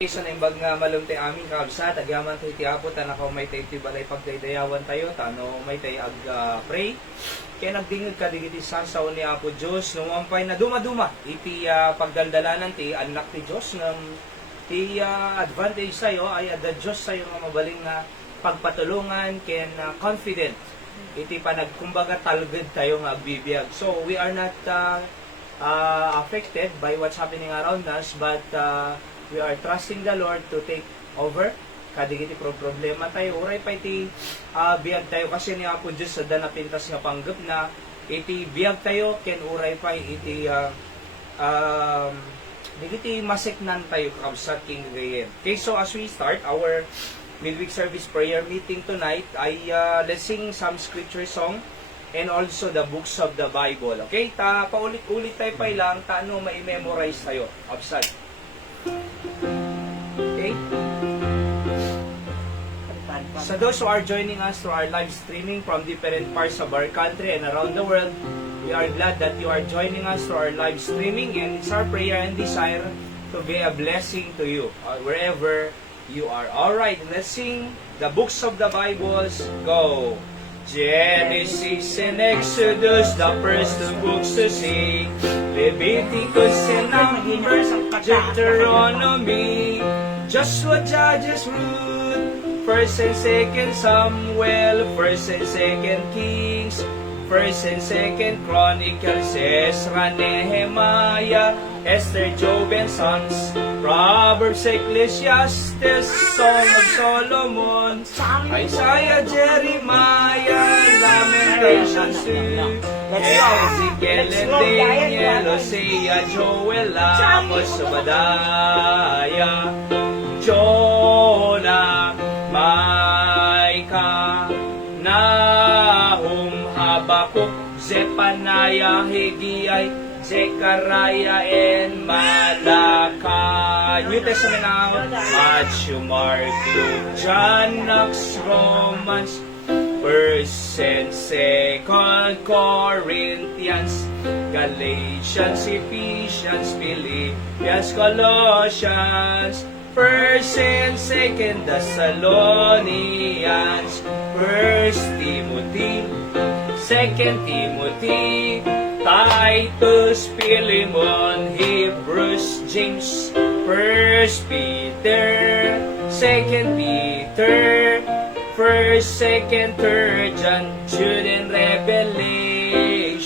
Sa naimbag nga malumti aming kabsa, tagyaman tayo tiapot, tanakaw may tayo tibalay pagdaydayawan tayo, tano may tayo pray. Kaya nagdingig ka digiti sasaw ni Apo Diyos, numuampay na duma-duma, iti pagdaldalanan ti anak ti Diyos, ti advantage sa'yo ay ada Diyos sa'yo nga mabaling na pagpatulungan, ken confident. Iti panagkumbaga talgad tayo nga agbibiyag. So we are not affected by what's happening around us, but we are trusting the Lord to take over. Kadigiti problema tayo. Uray pa iti biyag tayo kasi ni Apo Diyos sa danapintas nga panggap na iti biyag tayo ken uray pa iti digiti masiknan tayo kabsat king gayen. Okay, so as we start our midweek service prayer meeting tonight, let's sing some scripture song and also the books of the Bible. Okay, paulit-ulit tayo pa ilang taano mai-memorize tayo kabsat. Okay? So those who are joining us through our live streaming from different parts of our country and around the world, we are glad that you are joining us through our live streaming, and it's our prayer and desire to be a blessing to you wherever you are. Alright, let's sing the books of the Bibles. Go! Genesis and Exodus, the first two books to sing. Leviticus and Numbers, Deuteronomy, Joshua, Judges, Ruth, First and Second Samuel, First and Second Kings, First and Second Chronicles, Ezra, Nehemiah, Esther, Job and Sons, Proverbs, Ecclesiastes, Song of Solomon, Isaiah, Jeremiah, Lamentations, Ezekiel and Daniel, Hosea, Joel, Amos, Obadiah, Jonah, Micah, Nahum, Habakkuk, Zephaniah, Haggai, Zechariah and Malachi. New Testament now, Matthew, Mark, Luke, John, Acts, Romans, 1st and 2nd Corinthians, Galatians, Ephesians, Philippians, Colossians, 1st and 2nd Thessalonians, 1st Timothy, 2nd Timothy, Titus, Philemon, Hebrews, James, 1st Peter, 2nd Peter, 1st, 2nd, 3rd John, Jude, and Revelation.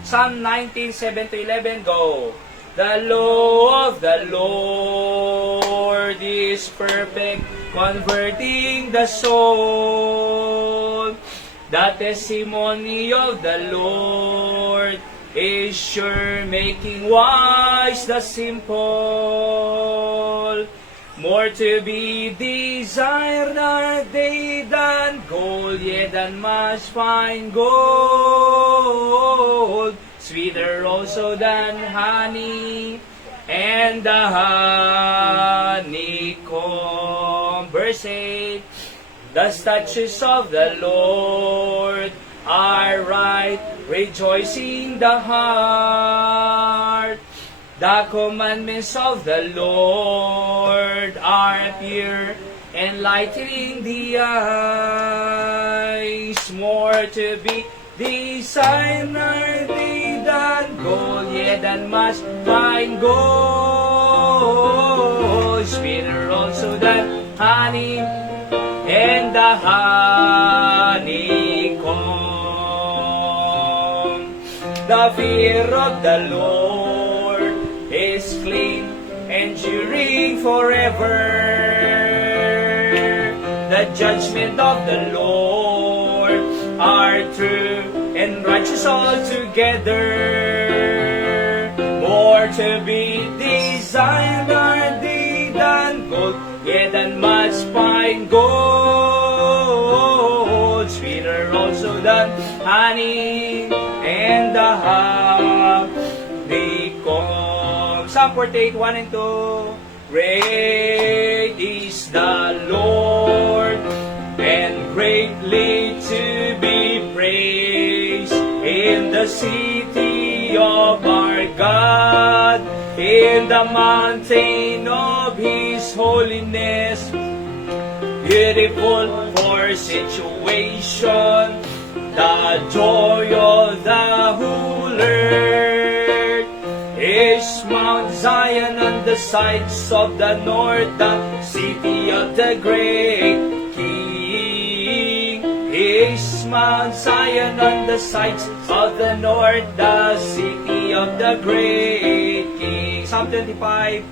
Psalm 19, 7-11, go! The law of the Lord is perfect, converting the soul. The testimony of the Lord is sure, making wise the simple. More to be desired are they than gold, yea, than much fine gold. Sweeter also than honey and the honeycomb. Verse 8. The statutes of the Lord are right, rejoicing the heart. The commandments of the Lord are pure, enlightening the eyes. More to be desired are they than gold, yea, than much fine gold. Sweeter also than honey and the honeycomb. The fear of the Lord is clean, enduring forever. The judgment of the Lord are true and righteous altogether. More to be desired are they than gold, yea, than much fine gold. Sweeter also than honey and the honeycomb. Psalm 48, 1 and 2. Great is the Lord, and greatly to be praised in the city of our God. in the mountain of His holiness. Beautiful for situation, the joy of the whole earth is Mount Zion on the sides of the north, the city of the great King. Is Mount Zion on the sides of the north, the city of the great King. Psalm 25.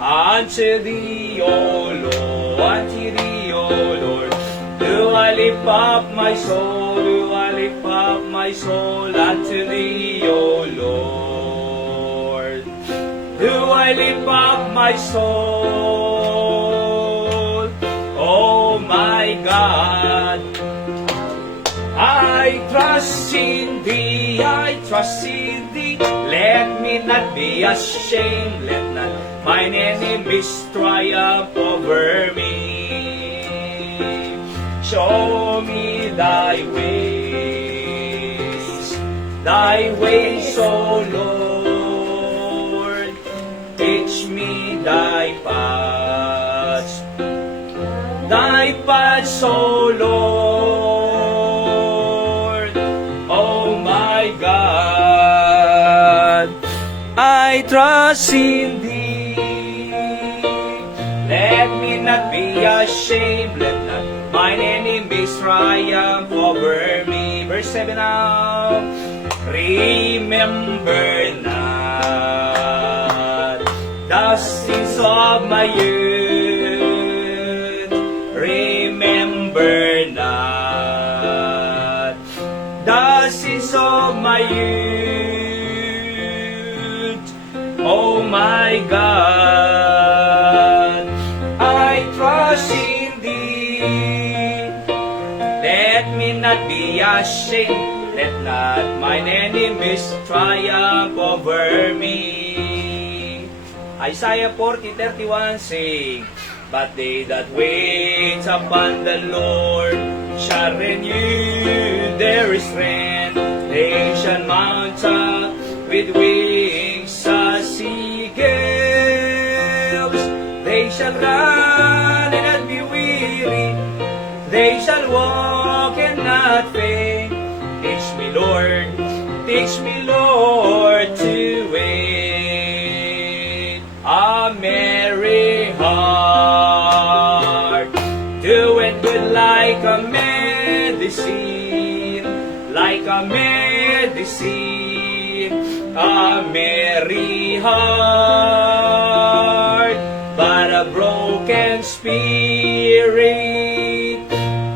Unto thee, O Lord, unto thee, O Lord, do I lift up my soul, do I lift up my soul unto thee, O Lord. Do I lift up my soul, oh my God. I trust in thee, I trust in thee. Let me not be ashamed, let not mine enemies triumph over me. Show me thy ways, O Lord. Teach me thy paths, O Lord. Oh my God, I trust in thee. Let me not be ashamed, let not mine enemies triumph over me. Verse 7 now. Remember not the sins of my youth. Remember not the sins of my youth. Oh my God, I trust in thee. Let me not be ashamed, let not mine enemies triumph over me. Isaiah 40:31 sing, but they that wait upon the Lord shall renew their strength. They shall mount up with wings as eagles. They shall run and not be weary. They shall walk and not faint. Teach me, Lord, to wait. A merry heart, do it good like a medicine, like a medicine. A merry heart, but a broken spirit,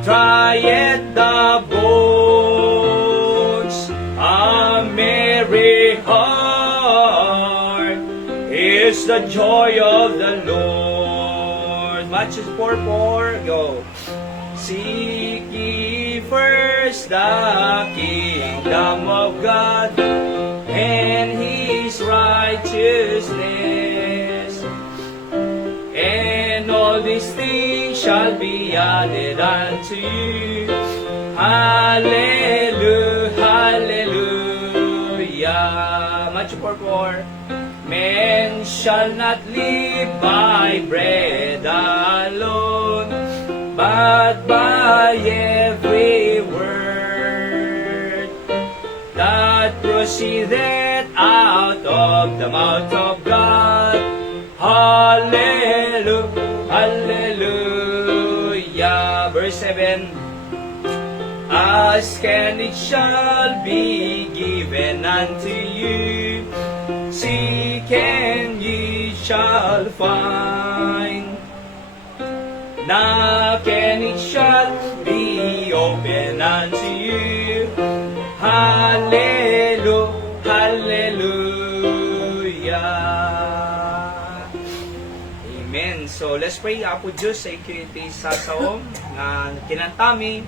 drieth the bones. A merry heart is the joy of the Lord. Matthew 4:4, go. Seek ye first the kingdom of God and His righteousness, and all these things shall be added unto you. Hallelujah, hallelujah. Matthew 4:4. Men shall not live by bread alone, but by every word that proceedeth out of the mouth of God. Hallelujah, hallelujah. Verse 7. Ask and it shall be given unto you. Seek and ye shall find. Knock and it shall be open unto you. Hallelujah, hallelujah. Amen. So let's pray. Apo Diyos sa ikiniti sa saom nga kinantami.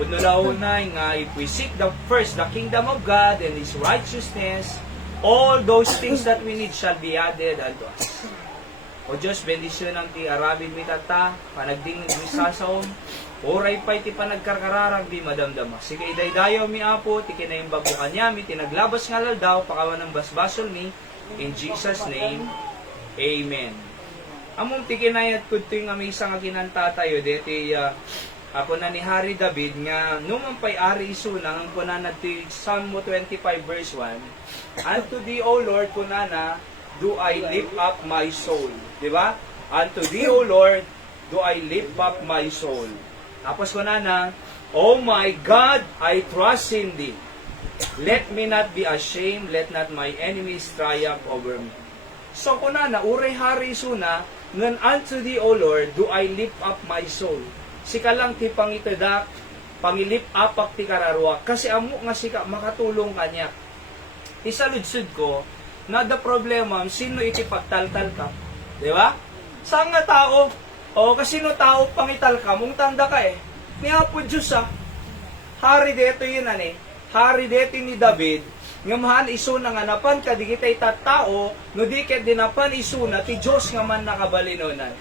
Una nga if we seek first the kingdom of God and His righteousness, all those things that we need shall be added unto us. O Diyos, bendisyon ang ti arabid mi tata, panagding mi sasaom, oray pa'y ti panagkarkararag di madamdama. Sige, idaydayaw mi apo, ti kinaimbag mo kanya, mi tinaglabas nga laldaw, pakawan ng basbasol mi, In Jesus' name, Amen. Among tikinayat ko ito yung amisa nga kinanta tayo, deti ako na ni Hari David nga numampay ari isunang ang kunana ti Psalm 25 verse 1. Unto thee, O Lord, kunana, do I lift up my soul. Diba? Unto thee, O Lord, do I lift up my soul. Tapos kunana, O my God, I trust in thee. Let me not be ashamed, let not my enemies triumph over me. So kunana, uray hari isuna, ngan unto thee, O Lord, do I lift up my soul. Sika lang ti pangitadak, pangilip apak ti kararwa, kasi amo nga sika makatulong kanya. Isaludsud ko, na the problema, sino iti pagtaltal ka? Di ba? Saan nga tao? O, kasi no tao pangital ka, mong tanda ka eh. Niya po Diyos hari deto yun hari deto ni David, nga mahan isuna nga napan ka, di kita'y tattao, no di ket dinapan isuna, ti Diyos nga man nakabalinonan.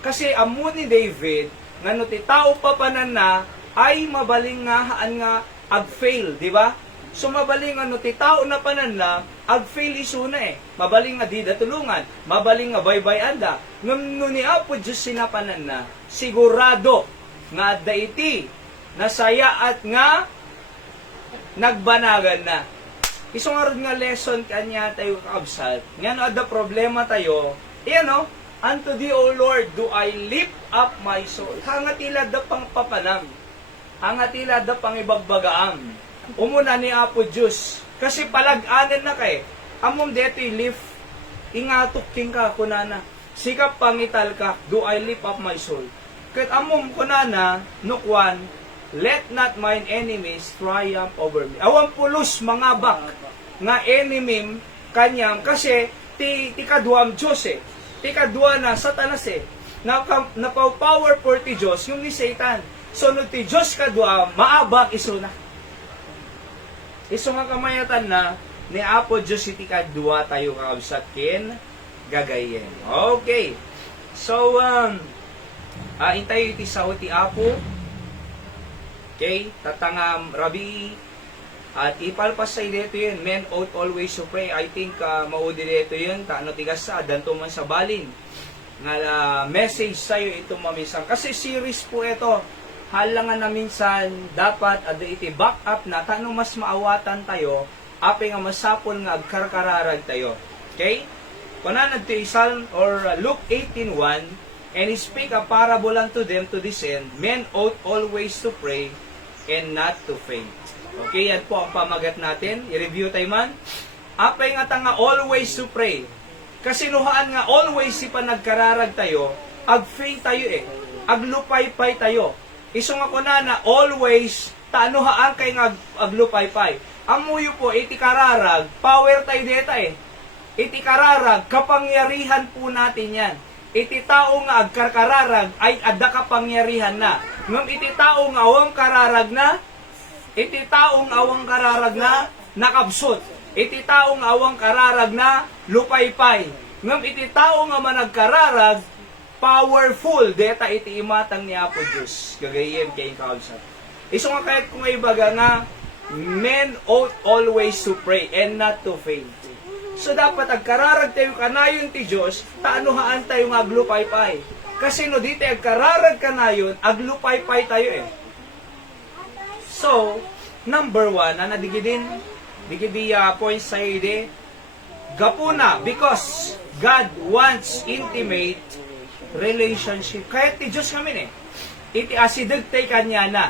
Kasi amo ni David, nga no ti tao pa panan na ay mabaling nga haan nga ag-fail, di ba? So mabaling nga no ti tao na panan na ag-fail isuna eh. Mabaling nga di datulungan, mabaling nga baybay anda. Ngam no ni Apo Diyos sinapanan na sigurado nga daiti nasaya at nga nagbanagan na. Isong arod nga lesson kanya tayo kaabsat. Nga no ada problema tayo, iyan no, unto thee, O Lord, do I lift up my soul. Hanga tila da pang papanam. Hanga tila da pang ibagbagaam. Umuna ni Apo Diyos. Kasi palag-anan na kay. Amom deto lift. Ingatok king ka, kunana. Sikap pangital ka, do I lift up my soul. Kat amom kunana, nukwan, let not mine enemies triumph over me. Awan pulos mga bak nga enemim kanyang kasi ti kaduam Diyos eh. Ikadua na satanas eh. Napaw-power for ti Diyos yung ni Satan. So no ti Diyos kadua, maabak iso na. Iso nga kamayatan na, ni Apo Diyos iti kadua tayo kakabsat kin gagayen. Okay. So, intay iti sao ti Apo. Okay. Tatangam rabi. At ipalpas sa dito yun, men ought always to pray. I think maudi dito yun, taano tigas sa, danto man sa balin. Nga message sa'yo ito mamisang. Kasi series po ito, halangan na minsan, dapat ada iti back up na, taano mas maawatan tayo, api nga masapol nga agkarkararag tayo. Okay? Kunan to Psalm or Luke 18:1, and he speak a parable unto them to this end, men ought always to pray and not to faint. Okay, yan po ang pamagat natin. I-review tayo man. Apay nga tanga always to pray. Kasi nuhaan nga always si pa nagkararag tayo, ag-faint tayo eh. Aglupay-pay tayo. Iso nga ko na always, taanuhaan kay nga aglupay-pay. Amuyo po, iti kararag, power tayo deta eh. Iti kararag, kapangyarihan po natin yan. Iti tao nga agkarkararag ay adda kapangyarihan na. Ngam iti tao nga awang kararag na, iti taong awang kararag na nakabsot. Iti taong awang kararag na lupaypay. Ngam iti taong nga managkararag powerful. Deta iti imatang ni Apo Diyos. Gagayin kay kabsat. Iso nga kahit kung ibaga nga, men ought always to pray and not to faint. So dapat agkararag tayo kanayon ti Diyos, taanuhaan tayo nga aglupaypay. Kasi no dito agkararag kanayon, aglupaypay tayo eh. So, number 1, na digidin points sa ide, gapuna, because God wants intimate relationship. Kaya ti Diyos kami iti asidag tay kanya na.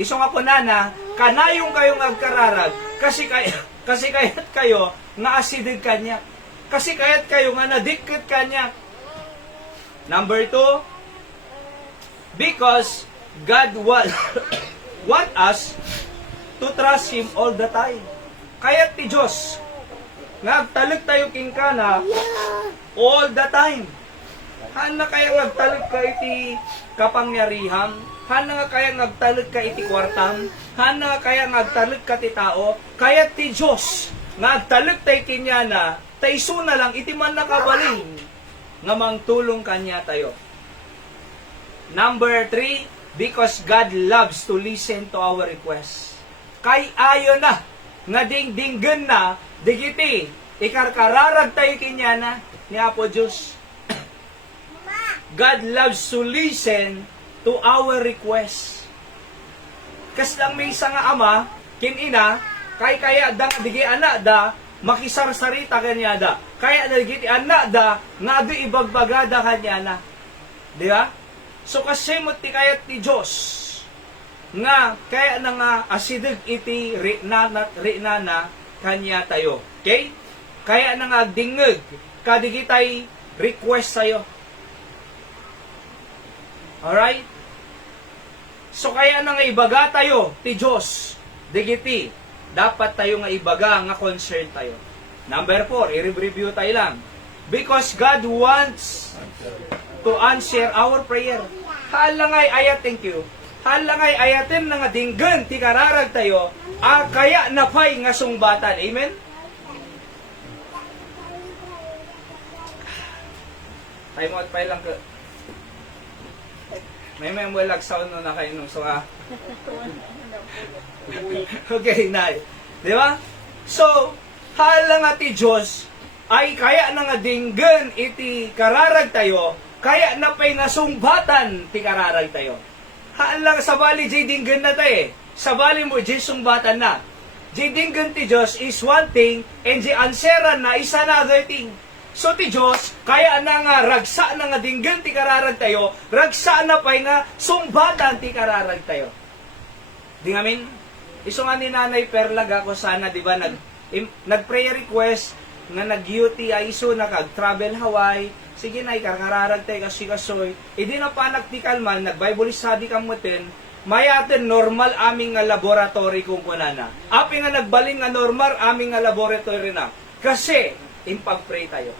Isong ako na, kanayong kayong agkararag, kasi kayat kayo nga asidag kanya. Kasi kayat kayo nga nadikit kanya. Number 2, because God want us to trust Him all the time. Kaya ti Diyos, nagtalag tayo kingkana all the time. Hana kaya nagtalag ka iti kapangyarihan, hana kaya nagtalag ka iti kwartam, hana kaya nagtalag ka ti tao, kaya ti Diyos, nagtalag tayo kinyana, taiso na lang iti man nakabaling, nga mangtulong kanya tayo. Number 3, because God loves to listen to our requests. Kay ayo na, nga dingdinggan na, digiti, ikarkararag tayo kinyana ni Apo Diyos. God loves to listen to our request. Kas lang may isa nga ama, kinina, kaya da nga digi anak da, makisarsarita kanya da. Kaya da digi anak da, nga do ibagbagada kanya na. Di ba? So kasi mo ti kayat ti Diyos, nga kaya na nga asidig iti rinana kanya tayo. Okay? Kaya na nga dingeg, kadigi tay request sayo. Alright? So kaya na nga ibaga tayo ti Diyos, digiti, dapat tayo nga ibaga nga concern tayo. Number 4, i-review tayo lang. Because God wants to answer our prayer. Halangay ayat, thank you. Halangay ayatin na nga dinggan ti kararag tayo, kaya napay nga sungbatan. Amen? Tayo mo at pay lang ka. May walag sound no na kayo nung suha. Okay, na. Di ba? So, hala nga ti Diyos, ay kaya na nga dinggan iti kararag tayo, kaya na pa'y nasungbatan ti kararag tayo. Hala sa bali, jay dinggan na tayo eh. Sa bali mo, jay sungbatan na. Jay dinggan ti Diyos is one thing, and jay answeran na is another thing. So ti Diyos, kaya na nga ragsa na nga dinggan ti kararag tayo, ragsa na pa'y nga sungbatan ti kararag tayo. Di ngamin, iso nga ni Nanay Perlag ako sana, di ba, nag-prayer request, nga nag-UTI iso, nakag-travel Hawaii, sige na, ikararag tayo kasi kasoy, hindi na pa nagtikalman, nag-Bible study kamutin, mayatin normal aming nga laboratory kung kunana. Api nga nagbaling nga normal aming nga laboratory na. Kasi, impag-pray tayo.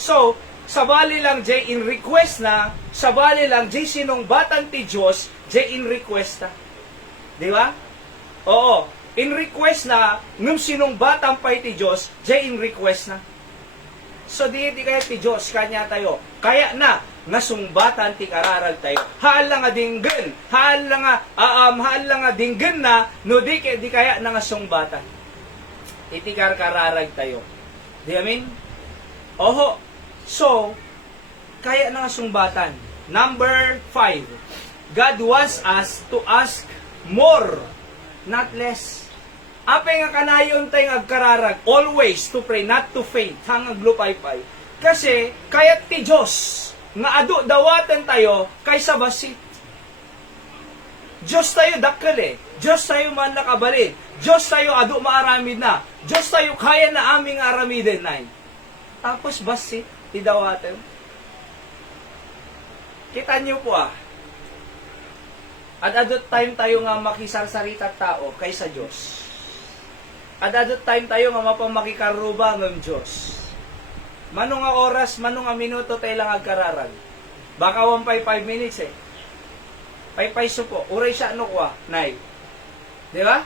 So, sabali lang jay in request na, sabali lang jay sinong batang ti Diyos, jay in request na. Di ba? Oo. In request na, nung sinong batang pa'y ti Diyos, jay in request na. So, di kaya ti Diyos, kanya tayo. Kaya na, nasumbatan ti kararag tayo. Hala nga dinggan, hala nga dinggan na, no di kaya na nga sumbatan. Iti kararag tayo. Di amin? Oho. So, kaya na nga sumbatan. Number 5. God wants us to ask more, not less. Apay nga kanayon tayo agkararag, always to pray, not to faint, hanggang glupay-pay. Kasi, kaya ti Diyos, nga adu dawatan tayo, kaysa basit. Diyos tayo dakkel eh. Diyos tayo man nakabalid. Diyos tayo adu maaramid na. Diyos tayo kaya na aming aramidin na. Tapos basit, idawatan. Kita niyo po At adot time tayo nga makisarsarita tao kaysa Diyos. At adot time tayo nga mapamakikaruba ng Diyos. Manong nga oras, manong nga minuto tayo lang agkararag. Baka 1.5 minutes eh. Pay supo. Uray siya ano kwa, nay. Di ba?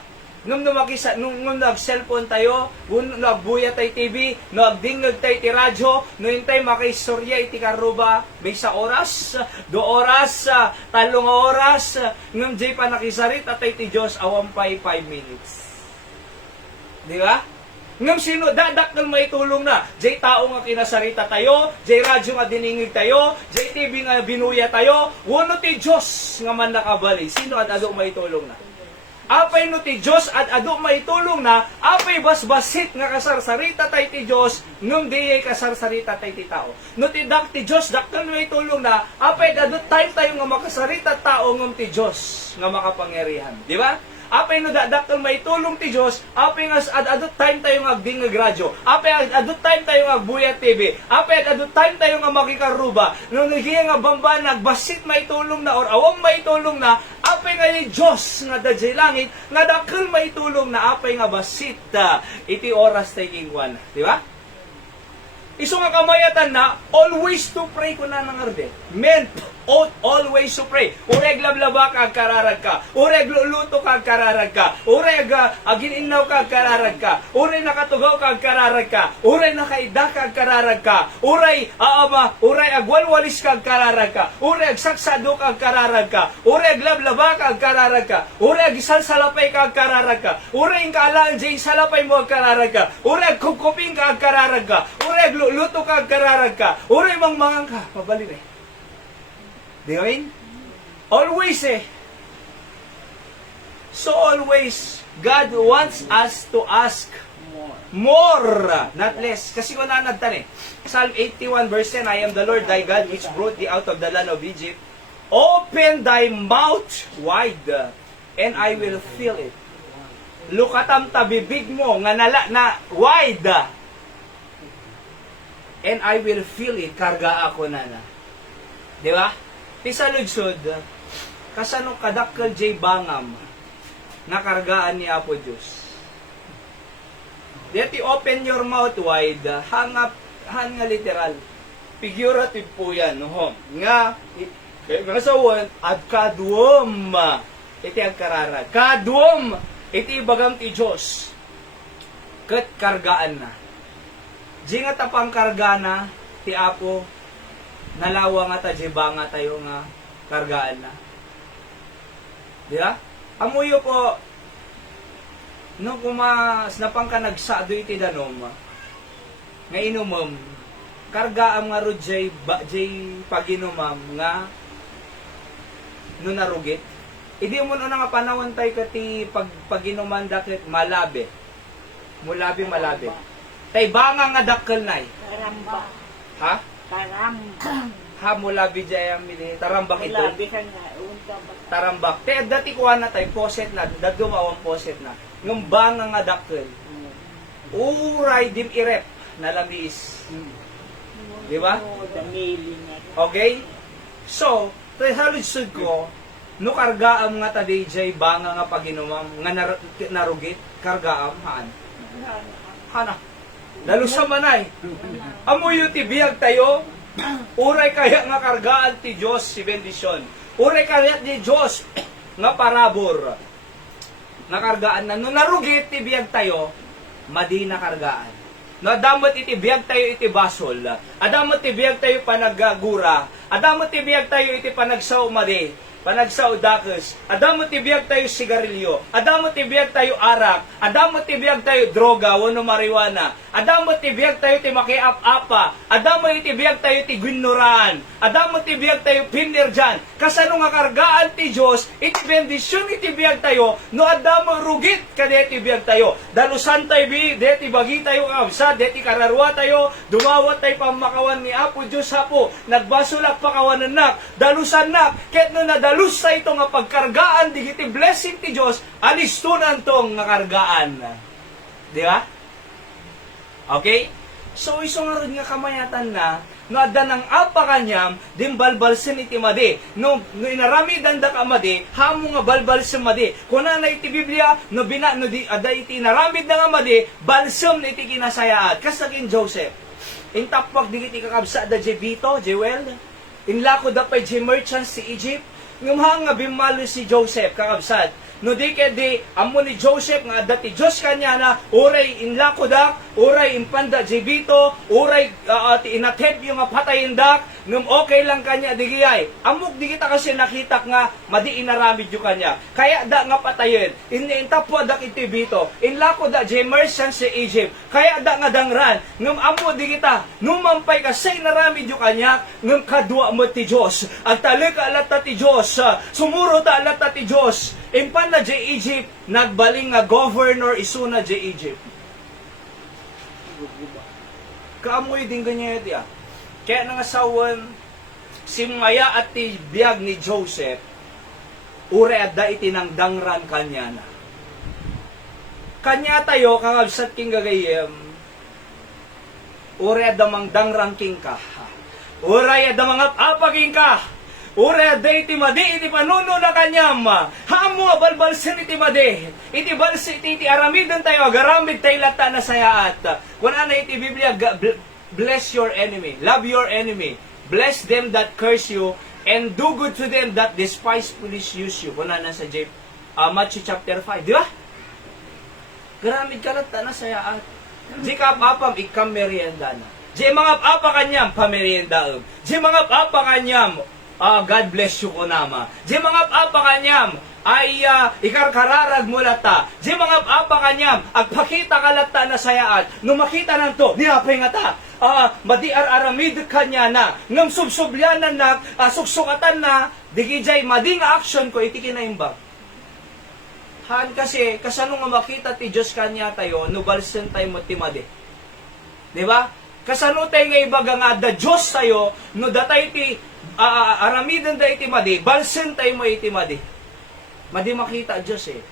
Nung nag-cellphone tayo, nung nagbuya tayo TV, nung nagdingag tayo ti radyo, nung hintay makaistorya iti karuba, may sa oras, 2 oras, 3 oras, nung jay pa nakisarit at tayo ti Diyos, 5 minutes. Di ba? Ngam sino, dadakkel may tulong na. Jay tao nga kinasarita tayo, jay radyo nga diningig tayo, jay TV nga binuya tayo, wano ti Diyos nga man nakabali. Sino at ado may tulong na? Apay no ti Diyos at ado may tulong na, apay basbasit nga kasarsarita tay ti Diyos, nung di kasarsarita tay ti tao. No ti dak ti Diyos, dakkel may tulong na, apay ado time tayo nga makasarita tao ngam ti Diyos nga makapangyarihan. Di ba? Apay no dakkel may tulong ti Diyos, apay nga adot time tayo nga agdingag radyo, apay adot time tayo nga agbuya TV, apay adot time tayo nga makikaruba, nung nagiya nga bamba nagbasit may tulong na or awang may tulong na, apay nga ni Diyos nga dadjay langit, nga dakkel may tulong na apay nga basit iti oras tayo kingwan. Di ba? Iso nga kamayatan na, always to pray ko na nangarde. Men, always to pray. Ureg lablaba ka, kararag ka. Ureg luluto ka, kararag ka. Ureg agininaw ka, kararag ka. Ureg nakatugaw ka, kararag ka. Ureg nakaida ka, kararag ka. Ureg agwalwalis ka, kararag ka. Ureg saksado ka, kararag ka. Ureg lablaba ka, kararag ka. Ureg salsalapay ka, kararag ka. Ureg kaalaan dyan salapay mo, kararag ka. Ureg kukupin ka, kararag ka. Ureg luto ka, kararag ka. Ureg mangmangang ka. Mabalin eh. Di ba yun? Always eh. So always, God wants us to ask more, not less. Kasi kung nanagtan eh. Psalm 81 verse 10, I am the Lord thy God which brought thee out of the land of Egypt. Open thy mouth wide, and I will fill it. Lukatam tabibig mo, nga na wide, and I will fill it. Karga ako na. Di ba? Pisaludsod, kasano kadakkel jay bangam na kargaan ni Apo Diyos. Deti open your mouth wide, hanga literal. Figurative po yan, no? Nga sawan, at kaduom, iti ang karara. Kaduom, iti bagang ti Diyos. Kat kargaan na. Di nga tapang kargana, ti Apo, nalawa nga ta, jiba nga tayo nga kargaan na. Di ba? Amuyo po, no kumas napang ka nagsado iti danom, nga inumom, kargaan nga ro jay paginumam nga no narugit. Idi mo no nga panawon tayo kati paginuman dakit malabi. Malabi. Tay banga nga dakkel nay. Karamba. Ha? Ha, mula bijayang mili. Tarambak ito. Tarambak. Te, dati kuha na tayo, poset na. Dadumawang poset na. Ngum banga nga dakkel. Uray dim irep. Nalamis. Di ba? Okay? So, tayo ko, no kargaam nga taday jay banga nga paginumam, nga narugit, kargaam, haan? Hana. Lalo sa manay. Amuyo ti biyag tayo, uray kaya nga kargaan ti Diyos si bendisyon. Uray kaya ti Diyos nga parabor. Nakargaan na. No narugit ti biyag tayo, madi nakargaan. No adamot iti biyag tayo iti basol. Adamot ti biyag tayo panaggura. Adamot ti biyag tayo iti panagsaw madi. Panagsaw dakes. Adamot ti biyag tayo sigarilyo. Adamot ti biyag tayo arak. Adamot ti biyag tayo droga wano marijuana. Adamot ti biyag tayo ti makiap-apa. Adamot ti biyag tayo ti ginuraan. Adamot ti biyag tayo pinirjan. Kasano nga kargaan ti Diyos, iti bendisyon iti biyag tayo, no adamo rugit kadeti biyag tayo. Dalusan tayo deti bagi tayo kabsa, deti kararwa tayo, dumawat tayo pamakawan ni Apo Diyos Apo, nagbasulak pakawanan nak, dalusan nak, ket no nadalus sa ito nga pagkargaan, digiti blessing ti Diyos, alistunan tong nga kargaan. Di ba? Okay? So, iso nga rin nga kamayatan na, no adda ng apa kanyam, dim balbalsen iti madi. No inarami danda ka madi, hamo nga balbalsen madi. Kuna na iti Biblia, no di adda iti inaramid na nga madi, balsam iti kinasayaat. Kasakin Joseph, intapwag di iti kakabsa da Jebito, Jewel, inlako da pa merchants si Egypt, ngumhang nga bimalo si Joseph, kakabsat. No di kedi amo ni Joseph nga dati Diyos kanya na uray inlako dak, uray impanda Jebito, uray inatep yung patayin dak, ngum okay lang kanya digiyay. Amok di kita kasi nakita nga madi inaramid yung kanya. Kaya da nga patayin. Intapwa dak iti Bito. Inlako da Jemerson si Egypt. Kaya da nga dangran. Ngum amo di kita numampay kasi inaramid yung kanya, ngum kadwa mo ti Diyos. Agtalika alata ti Diyos. Sumuro ta alata ti Diyos. Impan na J. Egypt, nagbaling nga governor isuna J. Egypt. Kaamoy din ganyan yun. Kaya nangasawan, si Maya at ti biyag ni Joseph, ure at da itinangdangran kanya na. Kanya tayo, kakabsat king gagayem, ure at damang dangrang king ka. Ure at damang apaging ka. Ura day iti madi iti panuno na kanyam. Hamo balbalsen iti madi. Iti balsi iti aramid tayo agaramid tayo lata na sayaat. Kung ana iti Biblia bless your enemy, love your enemy, bless them that curse you, and do good to them that despitefully use you. Kuna na sa Matthew chapter 5. Di ba? Garamid kalata na sayaan. Di ka apam ikam merienda na. Di mga apa kanyam pameriendaog. Di mga apa kanyam God bless you ko nama. Di mga apa kanyam ay ikarkararag mo lata. Di mga apa kanyam agpakita kalata na sayaan. Nung makita ng to, niyapay nga ta. Madiar aramid kanya na. Ngam subsubyanan na, suksukatan na, digijay mading action ko itikinaimbang. Han kasi, kasano nga makita ti Diyos kanya tayo, nubalsen tayo mo timade. Diba? Kasano tayo nga ibaga nga da Diyos tayo, no datay ti aramidan da itimade, balsen tayo mo itimade. Madi makita Diyos eh.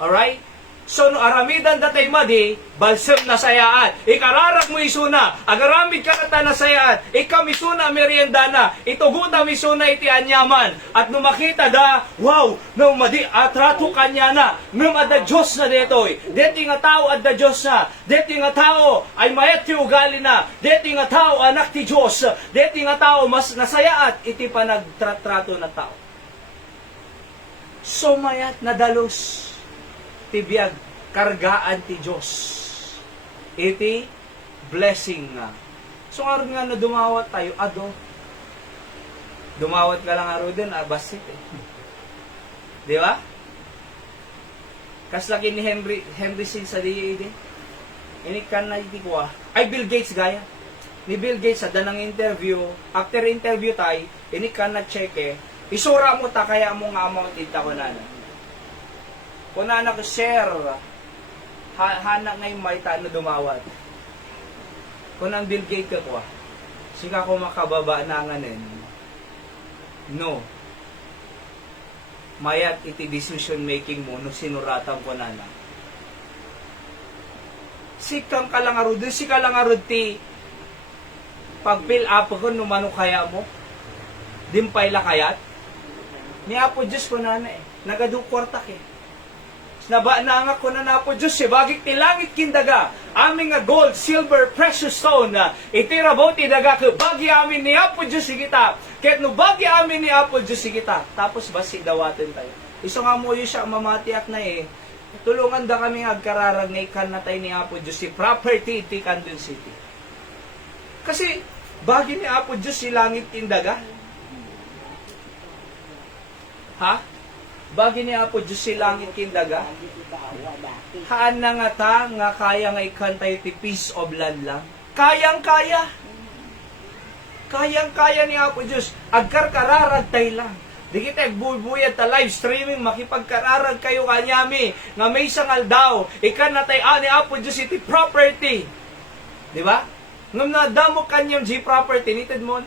Alright? So, no aramidan datay madi, balsem na sayaan. Ikararag mo isuna, agaramid ka kata na sayaan. Ikam isuna merienda na, itugutam isuna iti anyaman. At no makita da, wow, no madi atrato kanya na, no ada Diyos na detoy. Deti nga tao ada Diyos na. Deti nga tao ay mayat ti ugali na. Deti nga tao anak ti Diyos. Deti nga tao mas nasayaat iti panagtratrato na tao. So mayat nadalos tibiyag kargaan ti Diyos. Iti blessing nga. So nga nga na dumawat tayo, dumawat ka lang aro din, basit eh. Di ba? Kaslaki ni Henry Sin sa diya din. Inikan na iti ko ay Bill Gates gaya. Ni Bill Gates sa danang interview, after interview tayo, inikan na check isura mo ta kaya mo nga amount ita ko na. Kung na share, hana ngayon may tano dumawat. Kung ang Bill Gates ka ko, sika ko makababa na nganin. No. Mayat iti decision making mo no sinuratan ko na. Sikam ka lang arud, sika lang arud ti pag-fill up ko no mano kaya mo. Dimpay la kayat. Ni Apo Diyos ko na nagadu kwartak eh. Naba na nga ko na po Diyos bagik ti langit kindaga aming nga gold, silver, precious stone itirabaw ti daga ke bagi amin ni Apo Diyos kita ket no bagi amin ni Apo Diyos kita tapos basi dawaten tayo iso nga mo siya mamatiak na tulungan da kami agkararag na ikan na tayo ni Apo Diyos si property ti Candon City kasi bagi ni Apo Diyos si langit kindaga ha? Bagi ni Apo Diyos si langit kindaga. Haan na nga ta, nga kaya nga ikantay ti peace of land lang. Kayang-kaya. Kayang-kaya ni Apo Diyos. Agkarkararag tayo lang. Di kita bubuyad ta live streaming, makipagkararag kayo kanyami. Nga may sangal daw, ikan na tayo ni Apo Diyos iti property. Di ba? Ngam na damo kanyang G property, nitid mo.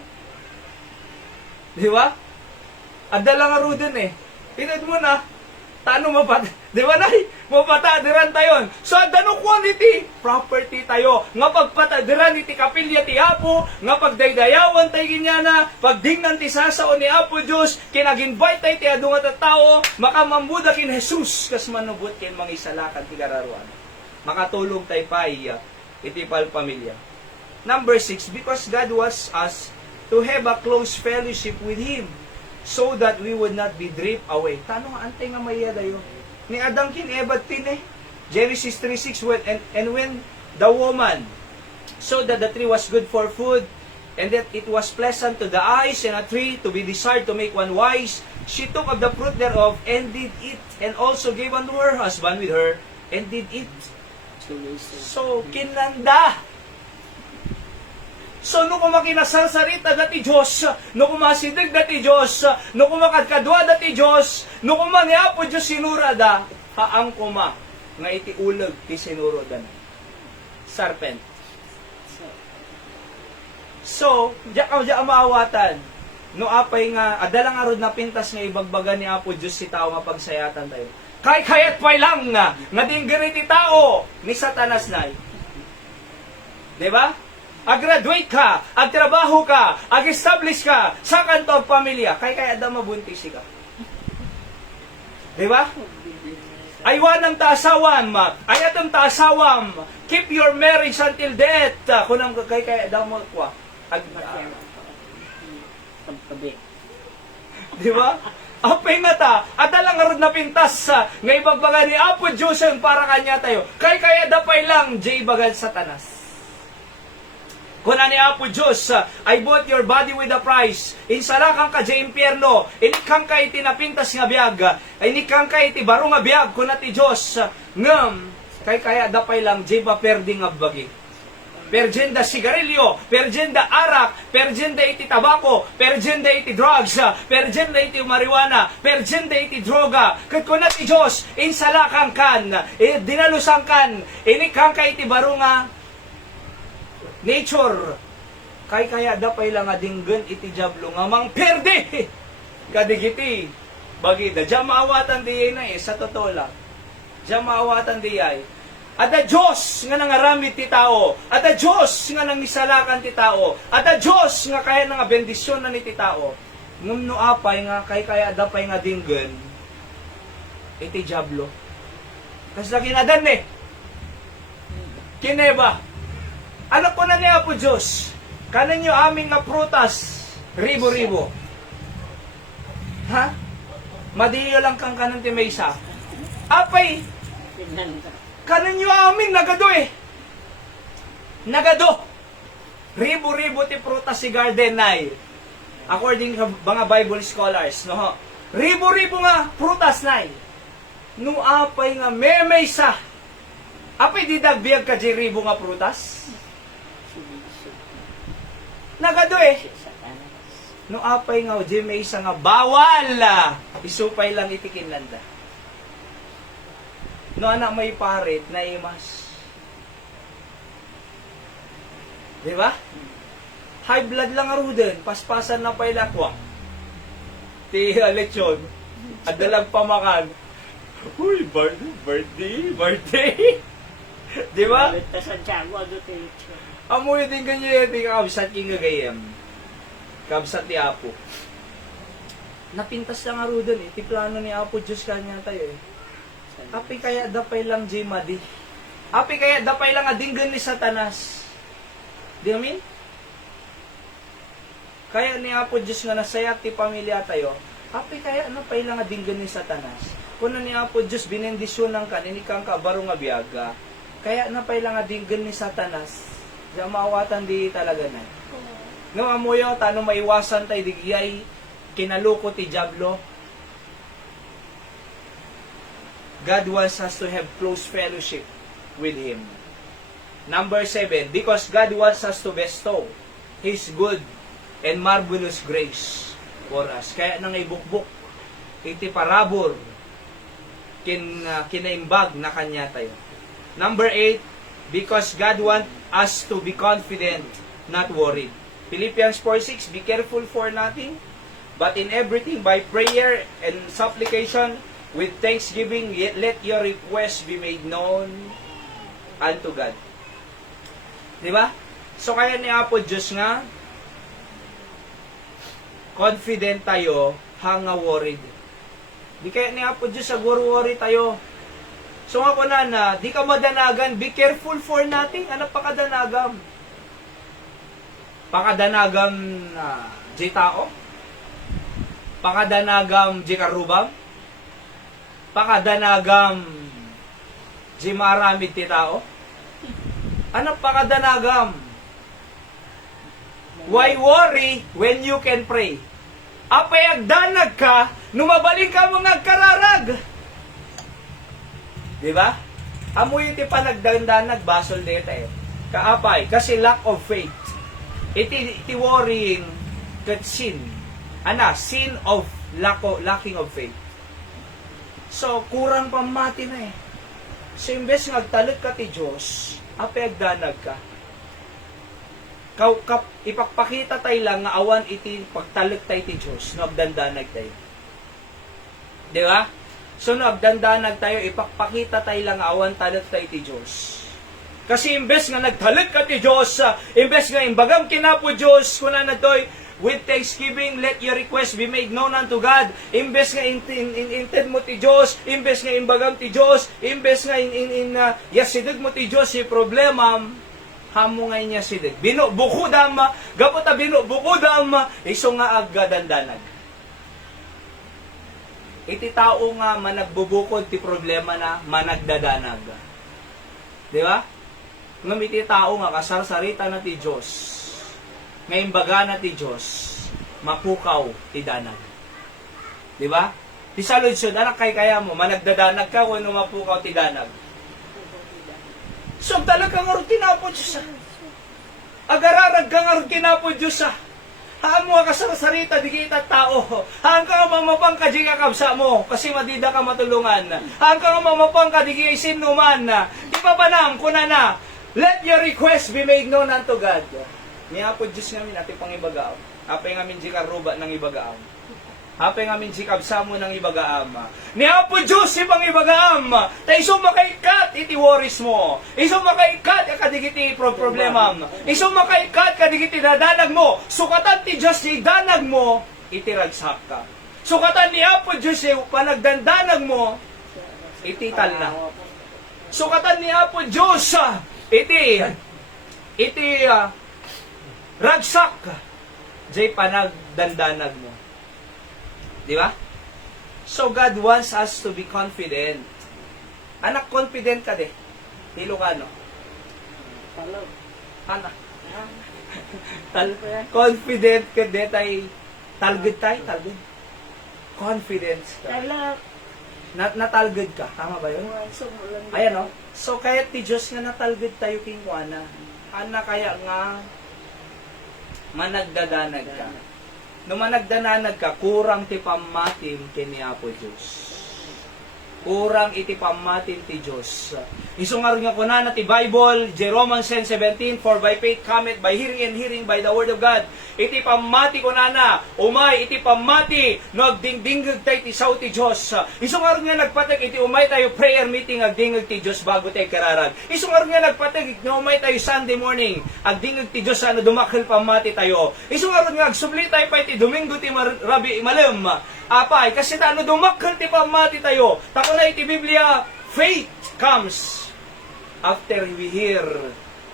Di ba? Adala nga ro dun Tinad mo na, tano mapata, di ba na? Mapatadiran tayo. So, dano quantity, property tayo. Nga pagpatadiran iti kapilya ti Apo, nga pagdaydayawan tayo ginyana, pagdingnan ti sasao ni Apo Diyos, kinag-invite tayo ti adungat at tao, makamambuda kin Jesus, kas manubot kin mga isalakan ti kararuan. Makatulong tayo pa iti pamilya. Number 6, because God wants us to have a close fellowship with Him. So that we would not be drift away. Tano nga, antay nga maya dayo. Ni Adam kin ebat tin Genesis 3:6 and when the woman saw that the tree was good for food, and that it was pleasant to the eyes, and a tree to be desired to make one wise, she took of the fruit thereof, and did eat, and also gave unto her husband with her, and did eat. So, kinanda. So, no kumakinasasarita dati Diyos, no kumasidig dati Diyos, no kumakadkadwa dati Diyos, no kumaniapo Diyos sinurada, haang kuma, nga iti ulag ti sinurodan. Serpent. So, diya maawatan, no apay nga, adalang arod na pintas nga ibagbaga ni Apo Diyos si tao nga pagsayatan tayo. Kayat pa'y lang nga dinggiri ti tao, ni Satanas na. Diba? Ag-graduate ka, ag-trabaho ka, ag-establish ka, sa kanto pamilya, kaya ada mabuntis ka. Di ba? Aywanang taasawam, ayatang taasawam, keep your marriage until death. Kunang kaya daw mo kwa. Pagkabi. Di ba? Apay nga ta, at alang arod na pintas nga ibagbaga ni Apo Diyos yung para kanya tayo. Kaya dapay lang, Jay Bagad Satanas. Kuna ni Apo Diyos, I bought your body with a price. Insarakang ka Jay Impierno, inikang ka iti napintas nga biyag, inikang ka iti baro nga biyag, kuna ti Diyos, ngam, kaya dapay lang, Jay ba perding nga bagi. Perjenda sigarilyo, perjenda arak, perjenda iti tabako, perjenda iti drugs, perjenda iti marijuana, perjenda iti droga. Kat kunat ti Diyos, insalakang kan, dinalusang kan, inikang ka iti baro nga nature. Kaya dapay lang nga dinggan iti jablo nga mang perde. Kadigiti. Bagida, diyan maawatan di na sa totoo lang. Diyan maawatan di ay. At a Diyos nga nangaramid ti tao. At a Diyos nga nangisalakan ti tao. At a Diyos nga kaya nga bendisyon na ni ti tao. Ngum no apay nga kaya dapay nga dinggan iti jablo. Kas na kinadan eh. Kineba. Anak ko na niya po Diyos. Kanan nyo aming nga prutas. Ribo-ribo. Ha? Madiyo lang kang kanan ti Maysa. Apay. Kanan nyo amin, nagado eh. Nagado. Ribo-ribo ti prutas si garden nay. According sa mga Bible scholars, no? Ribo-ribo nga prutas nay. No apay nga memaysa. Apay di dagbiag ka di ribo nga prutas? Nagado eh. No apay nga di maysa nga bawal. Isupay lang itikin landa. No anak may parit na imas. Di ba? High blood lang aruden, paspasan na pa'y lakwa. Ti lechon, adalag pamakan. Uy, birthday. Di ba? Amoy din ganyan yung kabsat yung gagayam. Kabsat ni Apo. Napintas lang aruden eh. Ti plano ni Apo Diyos kanya tayo eh. Api kaya dapay lang J. Madi. Api kaya dapay lang adinggan ni Satanas. Di amin? Kaya ni Apo Diyos nga nasaya ti pamilya tayo. Api kaya napay lang adinggan ni Satanas. Kung ni Apo Diyos binendisyonan ka, ninikang ka baro nga biyaga. Kaya napay lang adinggan ni Satanas. Diya maawatan di talaga na. Nga amoyo, tano maiwasan tayo digiyay kinaluko ti Diablo. God wants us to have close fellowship with Him. Number 7, because God wants us to bestow His good and marvelous grace for us. Kaya nang ibukbuk, iti parabor, kinaimbag na kanya tayo. Number 8, because God wants us to be confident, not worried. Philippians 4:6, be careful for nothing, but in everything by prayer and supplication, with thanksgiving, let your request be made known unto God. Di ba? So kaya ni Apo Diyos nga, confident tayo, hanga worried. Di kaya ni Apo Diyos, worry tayo. So nga po na, di ka madanagan, be careful for nothing. Ano pakadanagam? Pakadanagam di tao? Pakadanagam di karubam? Pakadanagam di maramid ti tao? Ano pakadanagam? Why worry when you can pray? Apay agdanag ka, numabaling ka mong nagkararag. Diba? Amoy iti panagdandanag, basol dito eh. Kaapay, kasi lack of faith. Iti worrying, kat sin. Sin of lacking of faith. So, kurang pamati na eh. So, imbes nga agtalog ka ti Diyos, apay agdanag ka. Ipakpakita tayo lang nga awan iti pagtalog tayo ti Diyos, no agdandanag tayo. Di ba? So, no agdandanag tayo, ipakpakita tayo lang nga awan talog tayo ti Diyos. Kasi imbes nga nagtalog ka ti Diyos, imbes nga imbagam kinapo Diyos, kuna na to'y, With thanksgiving, let your request be made known unto God. Imbes nga inted mo ti Diyos, imbes nga imbagam ti Diyos, imbes nga yasideg mo ti Diyos, si problema, hamo ngay niya sidig. Binubukudam, gapota binubukudam, iso nga aggadandanag. Iti tao nga managbubukod ti problema na managdadanag. Di ba? Ngam iti tao nga kasarsarita na ti Diyos, ngayon baga na ti Diyos, mapukaw ti danag. Di ba? Ti saludsod, anak kaya mo, managdadanag ka kung mapukaw ti danag. So, talaga nga rin tinapod Diyos. Agararag ka nga rin tinapod Diyos. Haan mo ka sa sarita, di kita tao. Haan ka nga mamapang ka, di ka kabsa mo, kasi madida ka matulungan. Haan ka nga mamapang ka, di ka isinuman. Di pa banam, kuna na, let your request be made known unto God. Niya po Diyos namin, ati pang ibagaam. Apay ngamin di karuba ng ibagaam. Apay ngamin si kabsamo ng ibagaam. Niya po Diyos si pang ibagaam. Ta iso makaikat iti worries mo. Iso makaikat kadigiti problema. Iso makaikat kadigiti dadanag mo. Sukatan ti Diyos si danag mo, itiragsak ka. Sukatan niya po Diyos si panagdandanag mo, itital na. Sukatan niya po Diyos iti ragsak jay panagdandanag mo. Di ba? So God wants us to be confident. Anak, confident ka de. Ilocano. Anak. Confident ka de tay. Talgid tay, talgid. Confidence ka. Natalgid ka. Tama ba yun? Ayan o. So kaya ti Diyos nga natalgid tayo kingwana. Ana kaya nga managdadanag ka. No managdananag ka, kurang ti pamatim kini Apo Diyos. Kurang iti pamatim ti Diyos. Isungar nga kuna na ti Bible, Romans 10:17, for by faith cometh by hearing and hearing by the word of God. Iti pamati kuna na, umay iti pamati, no agdingdingag tayo ti sao ti Diyos. Isungar nga nagpatag iti umay tayo prayer meeting, agdingag ti Diyos bago tayo kararag. Isungar nga nagpatag no umay tayo Sunday morning, agdingag ti Diyos ano dumakil pamati tayo. Isungar nga agsubli tayo pa iti Domingo ti Rabi Imalem. Apay, kasi taano dumakil ti pamati tayo. Tako na iti Biblia, faith comes after we hear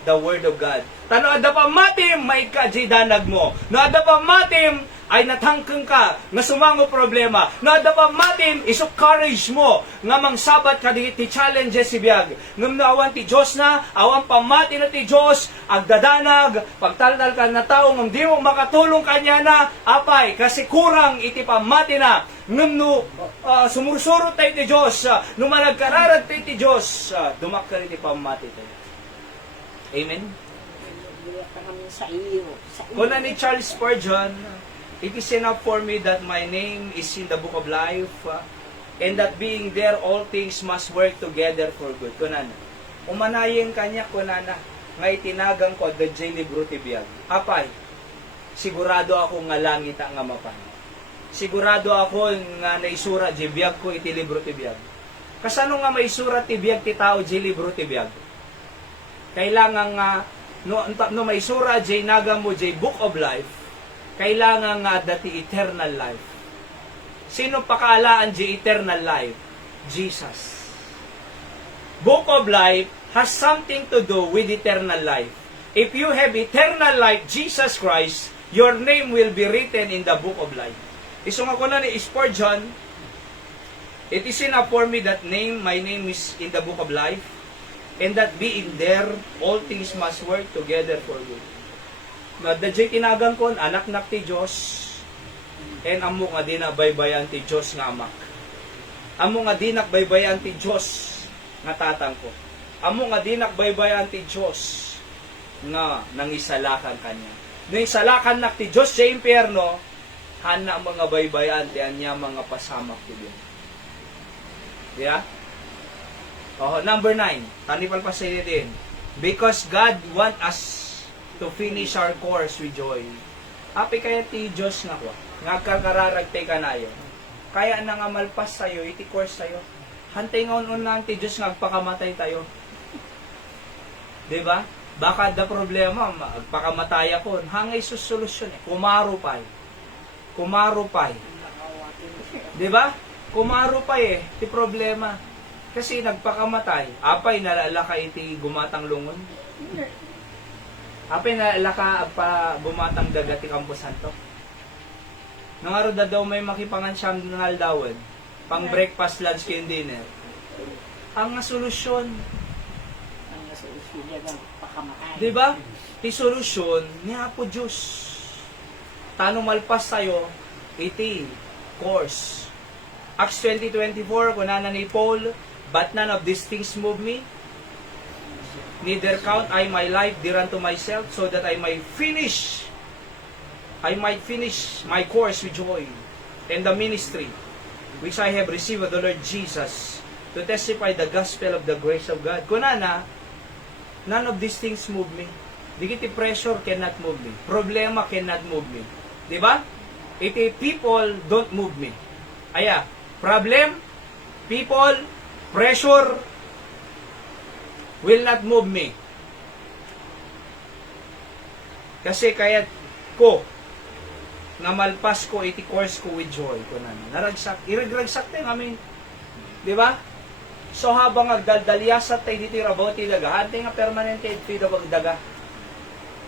the word of God. Tano ada pa matim, may kajidanag mo. No ada pa matim, ay natangkeng ka, nga sumango problema. No ada pa matim, isok courage mo, nga mangsabat ka di challenges si biyag. Ngam na awan ti Diyos na, awan pamati na ti Diyos, agdadanag, pagtaldal ka na tao, ngam di mo makatulong kanya na, apay, kasi kurang iti pamati na, ngam no, sumursurot tayo ti Diyos, no managkararad tayo ti Diyos, dumakar iti pamati tayo. Amen? Kuna ni Charles Spurgeon, it is enough for me that my name is in the book of life, and that being there, all things must work together for good. Kuna na. Umanayin kanya, kuna na, nga itinagang ko, the J. Libro Tibiyag. Apay, sigurado ako nga langit ang amapan. Sigurado ako nga naisura, Jibiyag ko iti Libro Tibiyag. Kasano nga maisura Tibiyag ti tao, J. Libro Tibiyag? Kailangan nga, no maisura, J. Nagam mo, J. Book of Life, kailangan nga dati eternal life. Sino pakaalaan J. eternal life? Jesus. Book of Life has something to do with eternal life. If you have eternal life, Jesus Christ, your name will be written in the book of life. Isung ako na ni Spurgeon, it is enough for me that my name is in the book of life, and that being there, all things must work together for good. Na dadjay tinagan kon, anak-nak ti Diyos, and amo nga di na baybayan ti Diyos nga amak. Amo nga di nakbaybayan ti Diyos nga tatang ko. Amo nga di nakbaybayan ti Diyos nga nangisalakan kanya. Nangisalakan nak ti Diyos sa impyerno, hana mga baybayan ti anya mga pasamak ti Diyos. Yeah? Number 9, tanipal pa sa din. Because God want us to finish our course with joy. Api kaya ti Diyos nga ko, nga kakararagtay ka na yun. Kaya na nga malpas tayo, iti course tayo. Hantay nga unan ti Diyos nga agpakamatay tayo. Diba? Baka da problema, magpakamatay ako. Hangay solusyon eh. Kumarupay. Kumarupay. Di ba? Kumarupay eh. Ti problema. Kasi nagpakamatay. Apay nalalaka iti gumatang lungon. Apay nalalaka pa gumatang dagat ti Campo Santo. Nangaro da daw may makipangan siyam ng aldawin. Pang breakfast, lunch, and dinner. Ang solusyon. Ang solusyon niya ng pakamatay. Di ba? Ti solusyon niya po Diyos. Tanong malpas tayo, iti course. Acts 20:24, kunana ni Paul, but none of these things move me. Neither count I my life dear unto myself, so that I might finish my course with joy, and the ministry which I have received of the Lord Jesus, to testify the gospel of the grace of God. Kunana, none of these things move me. Dikiti pressure cannot move me. Problema cannot move me. Di ba? Iti people don't move me. Aya, problem, people, pressure will not move me. Kasi kaya ko namalpas ko iti course ko with joy kunana. Naragsak, iragragsak tayo amin. Di ba? So habang agdaldalyasat tayo dito rabaw ti daga, hante nga permanente iti daga.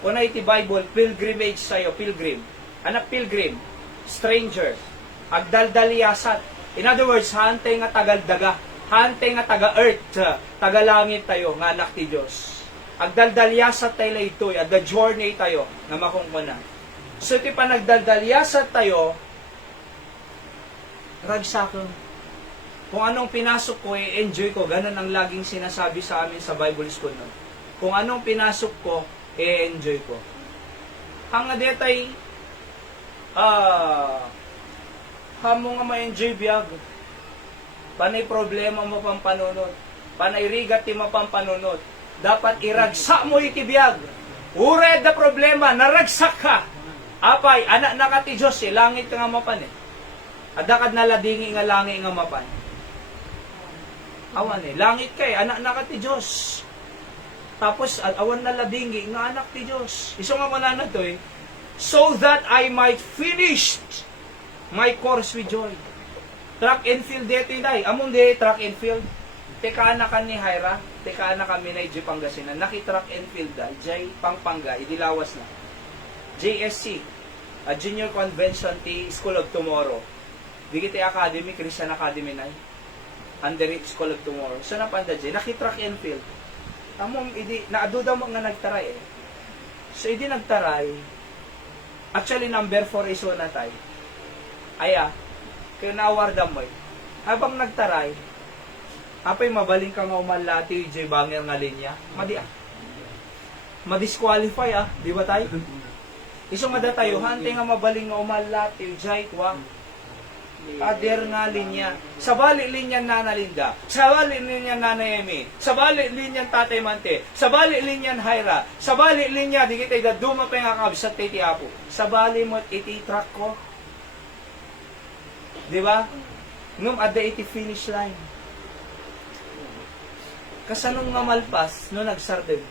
Kuna iti Bible, pilgrimage sa'yo, pilgrim. Anak pilgrim, stranger, agdaldalyasat. In other words, hante nga tagaldaga, hante nga taga-earth, taga-langit tayo, nga anak ti Diyos. Agdaldalyasat tayo na ito'y, at the journey tayo, na makungkunan. So, iti pa nagdaldalyasat tayo, ragsakong. Kung anong pinasok ko, enjoy ko. Ganun ang laging sinasabi sa amin sa Bible School. No? Kung anong pinasok ko, enjoy ko. Hanga detay, hamo nga ma-enjoy biyag. Panay problema mo pang panunod. Panay rigat ti mapampanunod. Dapat iragsak mo iti biyag. Ured na problema, naragsak ka. Apay, anak na ka ti Diyos eh, langit nga mapan eh. Adakad na ladingi nga langit nga mapan. Awan eh, langit ka eh, anak na ka ti Diyos. Tapos, awan na ladingi nga anak ti Diyos. Iso nga mananad to eh. So that I might finish my course with joy. Track and field dito yun among de track and field. Teka anak ni Hyra, teka anak kami na J. Pangasinan. Naki-track and field da, J. Pangpanga, idilawas na. JSC, a Junior Convention ti School of Tomorrow. Digiti Academy, Christian Academy na. Under School of Tomorrow. So napanda J, naki-track and field. Among, naaduda mo nga nagtaray eh. So, nagtaray. Actually, number 4 is na tayo. Aya, kaya naawardam mo eh. Habang nagtaray, apay mabaling ka nga umalati, J. Banger nga linya. Madisqualify di ba tayo? Iso nga tayo, hante nga mabaling nga umalati, J. Kwa. Ader nga linya. Sa bali linya Nana Linda. Sa bali linya Nana Emi. Sa bali linya Tatay Mante. Sa bali linya Hyra. Sa bali linya, di kita idaduma pa nga kabisat ti Apo. Sa bali mo iti track ko. Di ba? Ngum ada iti finish line. Kasanong nga malpas no nagsardem.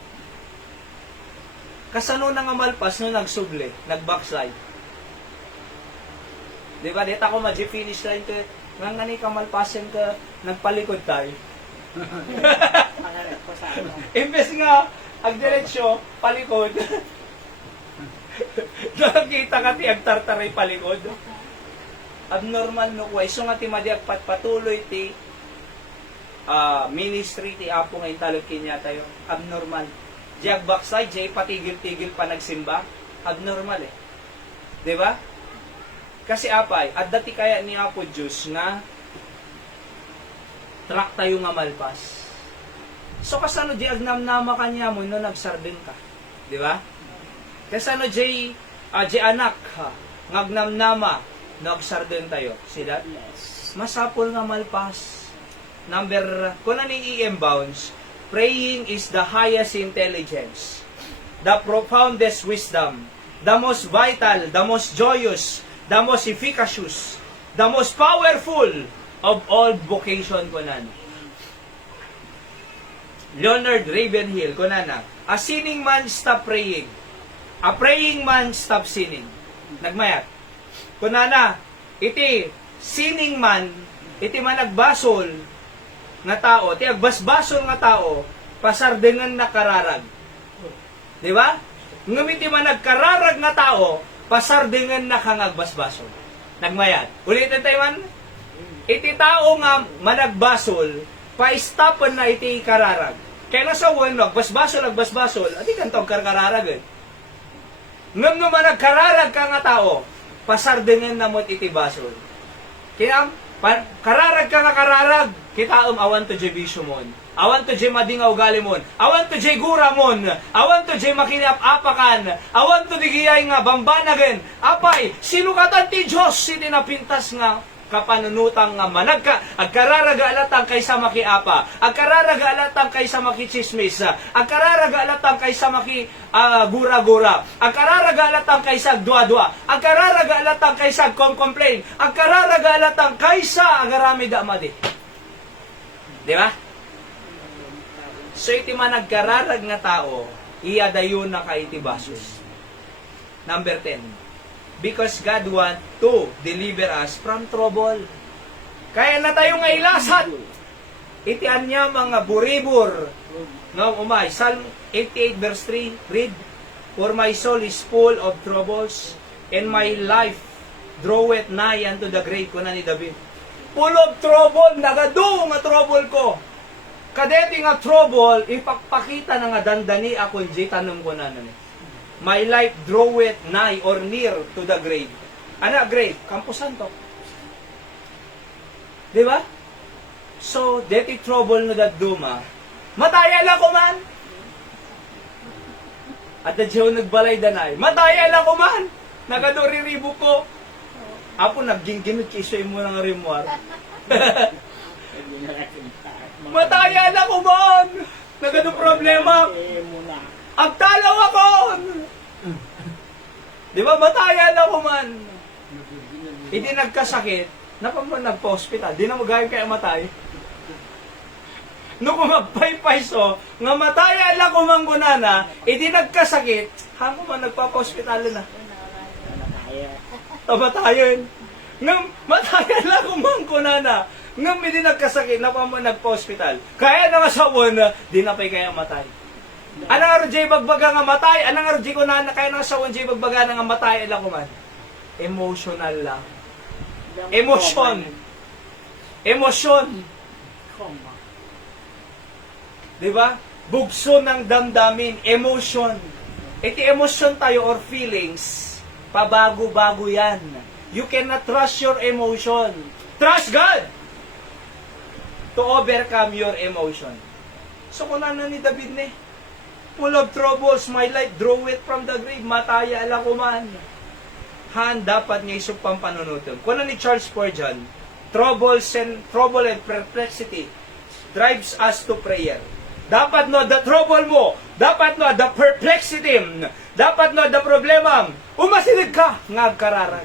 Kasano na nga malpas no nagsuble, nagbackslide. Di ba? Dito ako ma-finish line ko. Nga ni kamalpasan ka, nagpalikod tayo. Imbes nga, ang diretsyo, palikod. Nakakita ka ti, ang tartaray palikod. Abnormal no kuwa. So nga ti madiag patuloy ti ministry ti Apo nga intalog kinya tayo. Abnormal. Diag backside, jay patigil-tigil pa nagsimba. Abnormal eh. Di ba? Kasi apay, at dati kaya ni Apo Diyos nga track tayo nga malpas. So kasano di agnamnama kanya mo no nagsardin ka. Di ba? Kasano di anak ha, ngagnamnama nagsardin tayo. See that? Masapol nga malpas. Number, kung ano yung EM bounds, praying is the highest intelligence, the profoundest wisdom, the most vital, the most joyous, the most efficacious, the most powerful of all vocation kunan. Leonard Ravenhill kunana, A sinning man stop praying. A praying man stop sinning. Nagmayat. Kunana, iti sinning man, iti managbasol nga tao, iti agbasbasol nga tao, pasardengan na kararag. Di ba? Ngam iti managkararag nga tao, pasardengan na kang agbasbasol. Nagmayat. Ulitin tayo man. Iti tao nga managbasol, pa-stopan na iti kararag. Kaya nasa uwan, agbasbasol, ati kantong kararag. Ngam no managkararag ka nga tao, pasardengan na mo't iti basol. Kaya, kararag ka nga kararag, kita awan to jay bisyo mon. Awan to jay madingaw gali mon. Awan to jay gura mon. Awan to jay makinap-apakan. Awan to digiyay nga bambanagan. Apay, sino katan ti Diyos, iti napintas nga kapanunutang nga managka, agkararaga alatang kaysa makiapa, agkararaga alatang kaysa makichismis, agkararaga alatang kaysa maki gura-gura, agkararaga alatang kaysa dua-dua, agkararaga alatang kaysa complain, agkararaga alatang kaysa agarami da amadi. Di ba? So iti managkararag nga tao, iya dayon na ka iti basos. Number 10. Because God want to deliver us from trouble. Kaya na tayo nga ilasat. Iti anya mga buribur. No, umay. Psalm 88 verse 3. Read. For my soul is full of troubles, and my life draweth nigh unto the grave. Kuna ni David. Full of trouble. Nagado nga trouble ko. Kadeti nga trouble, ipakpakita na nga dandani ako yung tanong ko na nani. My life draweth nigh or near to the grave. Ana, grave? Campo Santo. Di ba? So, deti trouble na daduma. Matayala ko man. At the Diyo nagbalay danay. Matayala ko man. Nagadoriribo ko. Apo, nagginginod kisoy mo ng rimwar. Matayala ko man. Nagado problema. Agtalaw ako! Di ba, matayan ako man. Hindi nagkasakit, napamang nagpa-hospital, di na magayang kaya matay. No kung magpay-payso, nga matayan ako man kunana, hindi nagkasakit, hamo man nagpapa-hospital na. Matayan. Ngam, matayan ako man kunana, ngam hindi nagkasakit, napamang nagpa-hospital. Kaya na kasawan na, di na pa'y kaya matay. Anang RJ bagbaga nga matay, anang RJ ko na kaya nang sawan J bagbaga nga matay ila ko man. Emotional lang. Emotion. Emotion. Di ba? Bugso ng damdamin, emotion. Iti emotion tayo or feelings, pabago-bago yan. You cannot trust your emotion. Trust God to overcome your emotion. So kung ano ni David ni, full of troubles, my life draweth from the grave, mataya ala ko man. Han, dapat nga isog pang panunutom. Kung ano ni Charles Spurgeon, trouble and perplexity drives us to prayer. Dapat no, the trouble mo, dapat no, the perplexity, dapat no, the problema, umasilid ka, ngagkararag.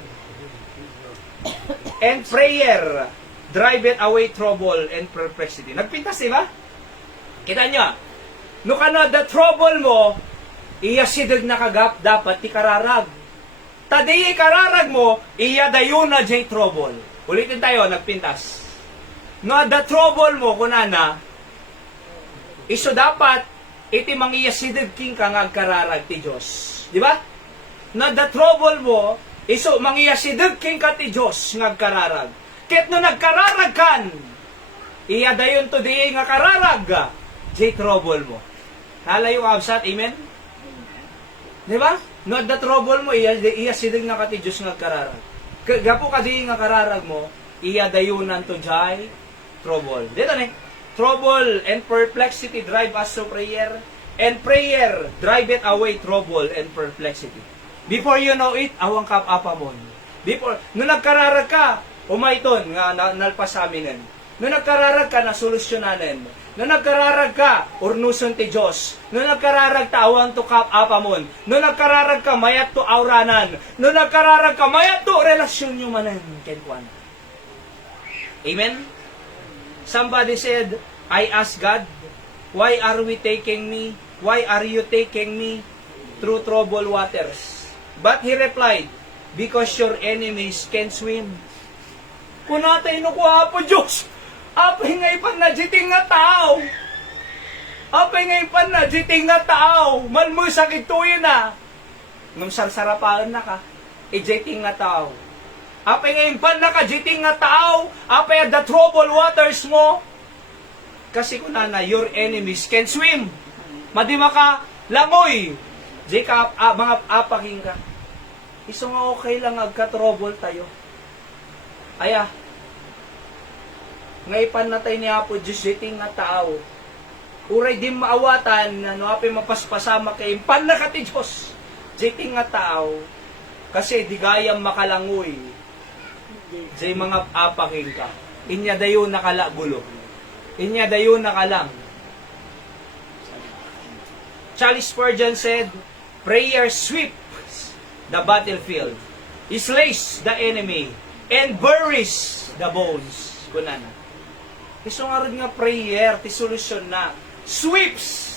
And prayer driveth away trouble and perplexity. Nagpintas, di ba? Kita nyo, no kano, the trouble mo, iya sidag na kagap, dapat ti kararag. Tadi kararag mo, iya dayon na jay trouble. Ulitin tayo, nagpintas. No, the trouble mo, kunana, iso dapat, iti mangiya sidag king ka ngagkararag ti Diyos. Di ba? No, the trouble mo, iso mangiya sidag king ka ti Diyos ngagkararag. Ket no nagkararag kan, iya dayon to di nga kararag, jay trouble mo. Halayo absat, amen? Di ba? No, the trouble mo, iya sidig na ka ti Diyos nga kararag. Gapo ka di nga kararag mo, iya dayunan to jay trouble. Dito ni, trouble and perplexity drive us to prayer, and prayer drive it away trouble and perplexity. Before you know it, awang kapapamon. Before, no nagkararag ka, umaiton nga nalpasaminan. No nagkararag ka, nasolusyonanan. No nagkararag ka, urnuson ti Diyos. No nagkararag ta, awang to kapapamon. No nagkararag ka, mayat to auranan. No nagkararag ka, mayat to relasyon nyo manan. Kenkwan. Amen? Somebody said, I asked God, why are we taking me why are you taking me through troubled waters? But he replied, because your enemies can swim. Kung natin inukuha po, Diyos, apay ngay pa na jiting nga tao. Apay ngay pa na jiting nga tao. Man mo sakit tuyo na. Nung sarsarapaan na ka, jiting nga tao. Apay ngay pa na ka jiting nga tao. Apay the troubled waters mo. Kasi kung na your enemies can swim. Madima ka, langoy. Di ka, mga apaking ka. Iso nga okay lang agka-trouble tayo. Aya, ngaypan na tayo ni Apo Diyos, jiting nga tao. Uray di maawatan, api mapaspasama kay impan na ka ti Diyos. Jiting nga tao. Kasi di gayang makalangoy. Jay mga apaking ka. Inya dayo nakalagulo. Inya dayo nakalang. Charles Spurgeon said, prayer sweeps the battlefield, slays the enemy, and buries the bones. Kunana. Iso nga rin nga prayer, ti solusyon na. Sweeps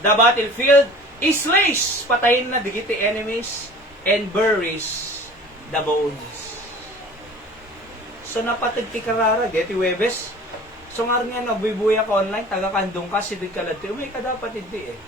the battlefield, slays, patayin na digiti enemies, and buries the bones. So napatag ti karara, geti Webes. So nga rin nga nagbibuya ka online, taga-kandong ka, sidig ka lati, umay ka dapat hindi eh.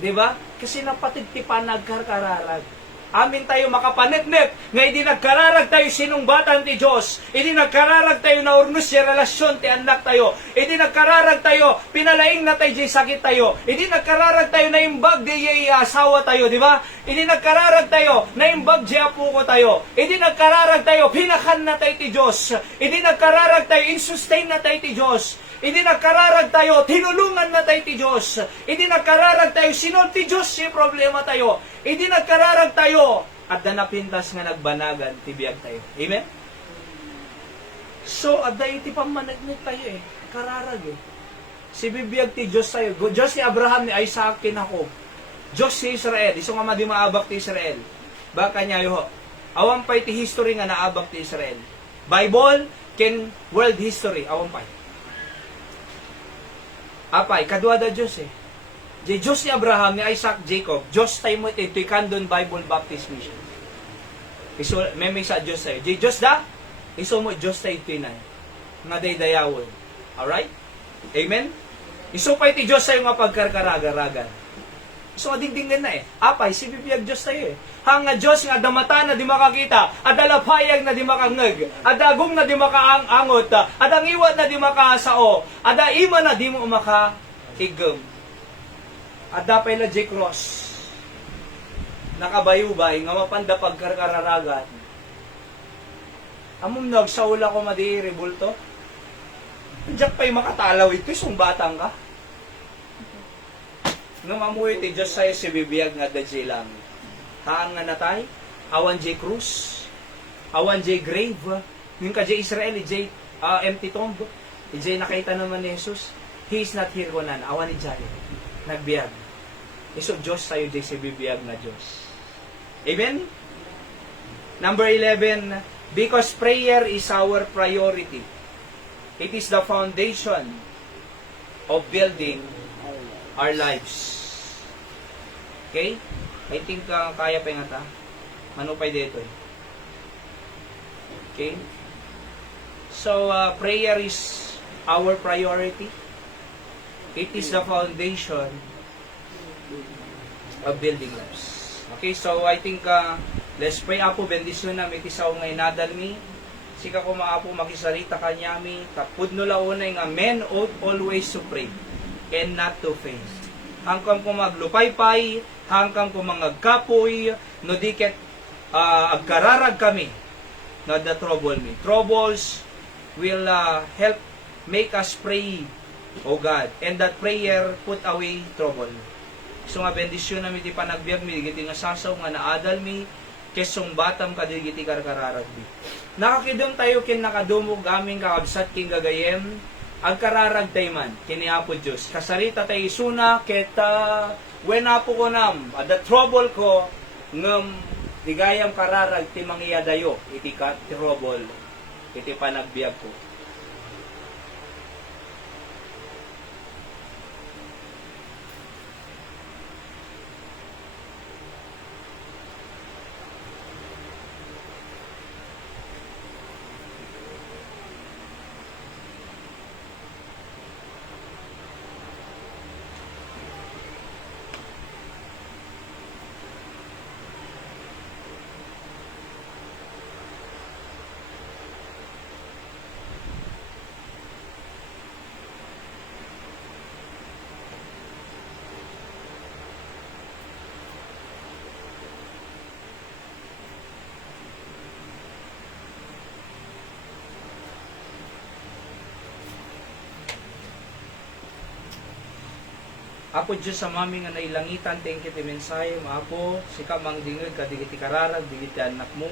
Diba? Kasi napatid ti panagkarkararag. Amin tayo makapanetnet, nga hindi nagkararag tayo sinumbatan ti Diyos, hindi nagkararag tayo na urnos siya relasyon ti anak tayo, hindi nagkararag tayo, pinalaing na tayo di sakit tayo, hindi nagkararag tayo na imbag di asawa tayo, di ba? Hindi nagkararag tayo na imbag di apuko tayo, hindi nagkararag tayo, pinakan na tayo ti Diyos, hindi nagkararag tayo, insustain na tayo ti Diyos, hindi nagkararag tayo, tinulungan na tayo ti Diyos, hindi nagkararag tayo, sinol ti Diyos yung problema tayo, hindi nagkararag tayo, at napintas nga nagbanagan, tibiyag tayo. Amen? So, at dayo ti pamanagnit tayo eh, kararag eh. Si bibiyag ti Diyos tayo, Diyos ni Abraham ni Isaac kinako, Diyos si Israel, iso nga madi maabak ti Israel. Baka niya yo, awang pay ti history nga naabak ti Israel. Bible, ken world history, awang pay. Apay, kadwa da Diyos eh. Diyos ni Abraham, ni Isaac, Jacob, Diyos tayo mo ito, Candon Bible Baptist Mission. Iso, may sa Diyos tayo. Diyos da, iso mo Diyos tayo ito na. Nga day dayawon. Alright? Amen? Iso pa iti Diyos tayo nga pagkarkaragaragan. Iso nga dingdingan na eh. Apay, si bibiyag Diyos tayo eh. Hanga Diyos nga damata na di makakita, at alapayag na di makangeg, at agong na di makaangot, at ang iwat na di makasao, at ima na di mo makaigem. At dapay na J. Cross, nakabayubay, nga mapanda pagkarkararagat. Amom nagsaula ko madi rebulto. Diyak pa'y makatalaw ito, isang batang ka. Nung amuwi ti Diyos sa'yo si bibiyag nga da J. lang. Taan nga natay, awan J. Cruz, awan J. Grave, yung ka J. Israel, J. Empty tomb, J. Nakita naman ni Jesus, He is not here kunan, awan ni Jai. Nagbiyag. Iso Diyos sa'yo, J. si bibiyag na Diyos. Amen? Number 11, because prayer is our priority. It is the foundation of building our lives. Okay? I think kaya pa nga ta. Manupay dito eh. Okay? So, prayer is our priority. It is the foundation of building lives. Okay, so I think let's pray. Apo, bendisyon na may tisaw ngay nadalmi. Sika ko maapo makisarita kanyami. Tapod no launay nga men ought always to pray and not to faint. Hangkang ko maglupaypay, hangkang ko mangagkapoy, no diket agkararag kami, no the trouble me. Troubles will help make us pray, O God, and that prayer put away trouble. So nga bendisyon na mi ti panagbiag mi digiti nga sasaw nga naadal mi kesong batam kadigiti karkararag mi. Nakakidom tayo kin nakadumog aming kakabsat king gagayem agkararag tayo man kini Apo Diyos. Kasarita tayo isuna keta when Apo ko nam the trouble ko ngem digayam kararag ti mangiyadayo iti ka trouble iti panagbiag ko. Apo Diyos sa mami nga nailangitan, thank you ti mensahe, maapo, sika mang dingod, kadigiti kararag, digiti anak mo,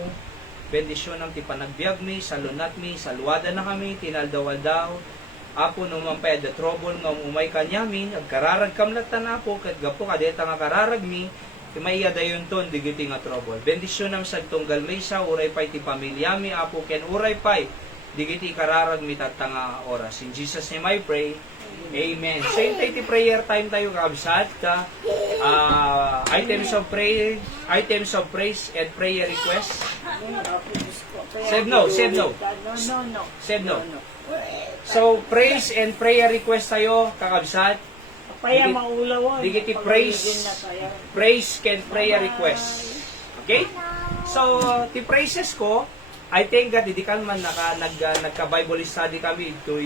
bendisyon ang ti panagbiag mi, salunat mi, saluada na kami, tinaldawal daw, apo naman pa the trouble nga umay kanyami, agkararag kamlatan apo, kat gapo kadeta nga kararag mi, ti maiya dayon ton, digiti nga trouble. Bendisyon ang sagtunggal may sa, uray pa'y ti pamilya mi, apo ken uray pa'y, digiti kararag mi tatanga oras. In Jesus name I pray, Amen. So, yung ti prayer time tayo kabsat. Items of praise and prayer request. Said no. Said no. So, praise and prayer request tayo kakabsat. Paya maulaw. Digiti praise and prayer request. Okay? So, ti praises ko, I think that hindi kan man nagka-Bible study kami ito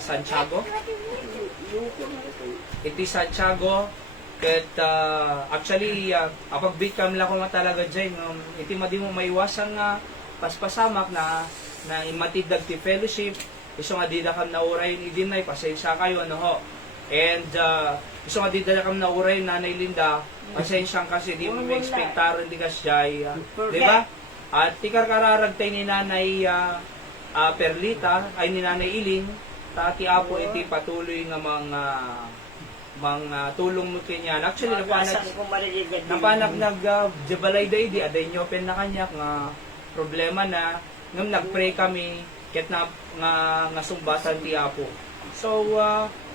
Santiago. Iti Santiago. Ket actually, apagbit kami lang ko talaga dyan. Iti madi mo maiwasan nga paspasamak na imatiddag ti fellowship. Iso nga dida kam na uray ni Dinay, pasensya kayo, ano ho. And iso nga dida kam na uray Nanay Linda, pasensya kasi di mo ma-expectaran di kasyay. Di ba? At tikarkararagtay ni Nanay Perlita, ay ni Nanay Iling, tati apo iti patuloy nga mga tulong mo kanya. Actually, napanag nag-jabalay day di, aday nyo open na kanya, nga problema na, ngam nag-pray kami, ket na nga sumbatan ti apo. So,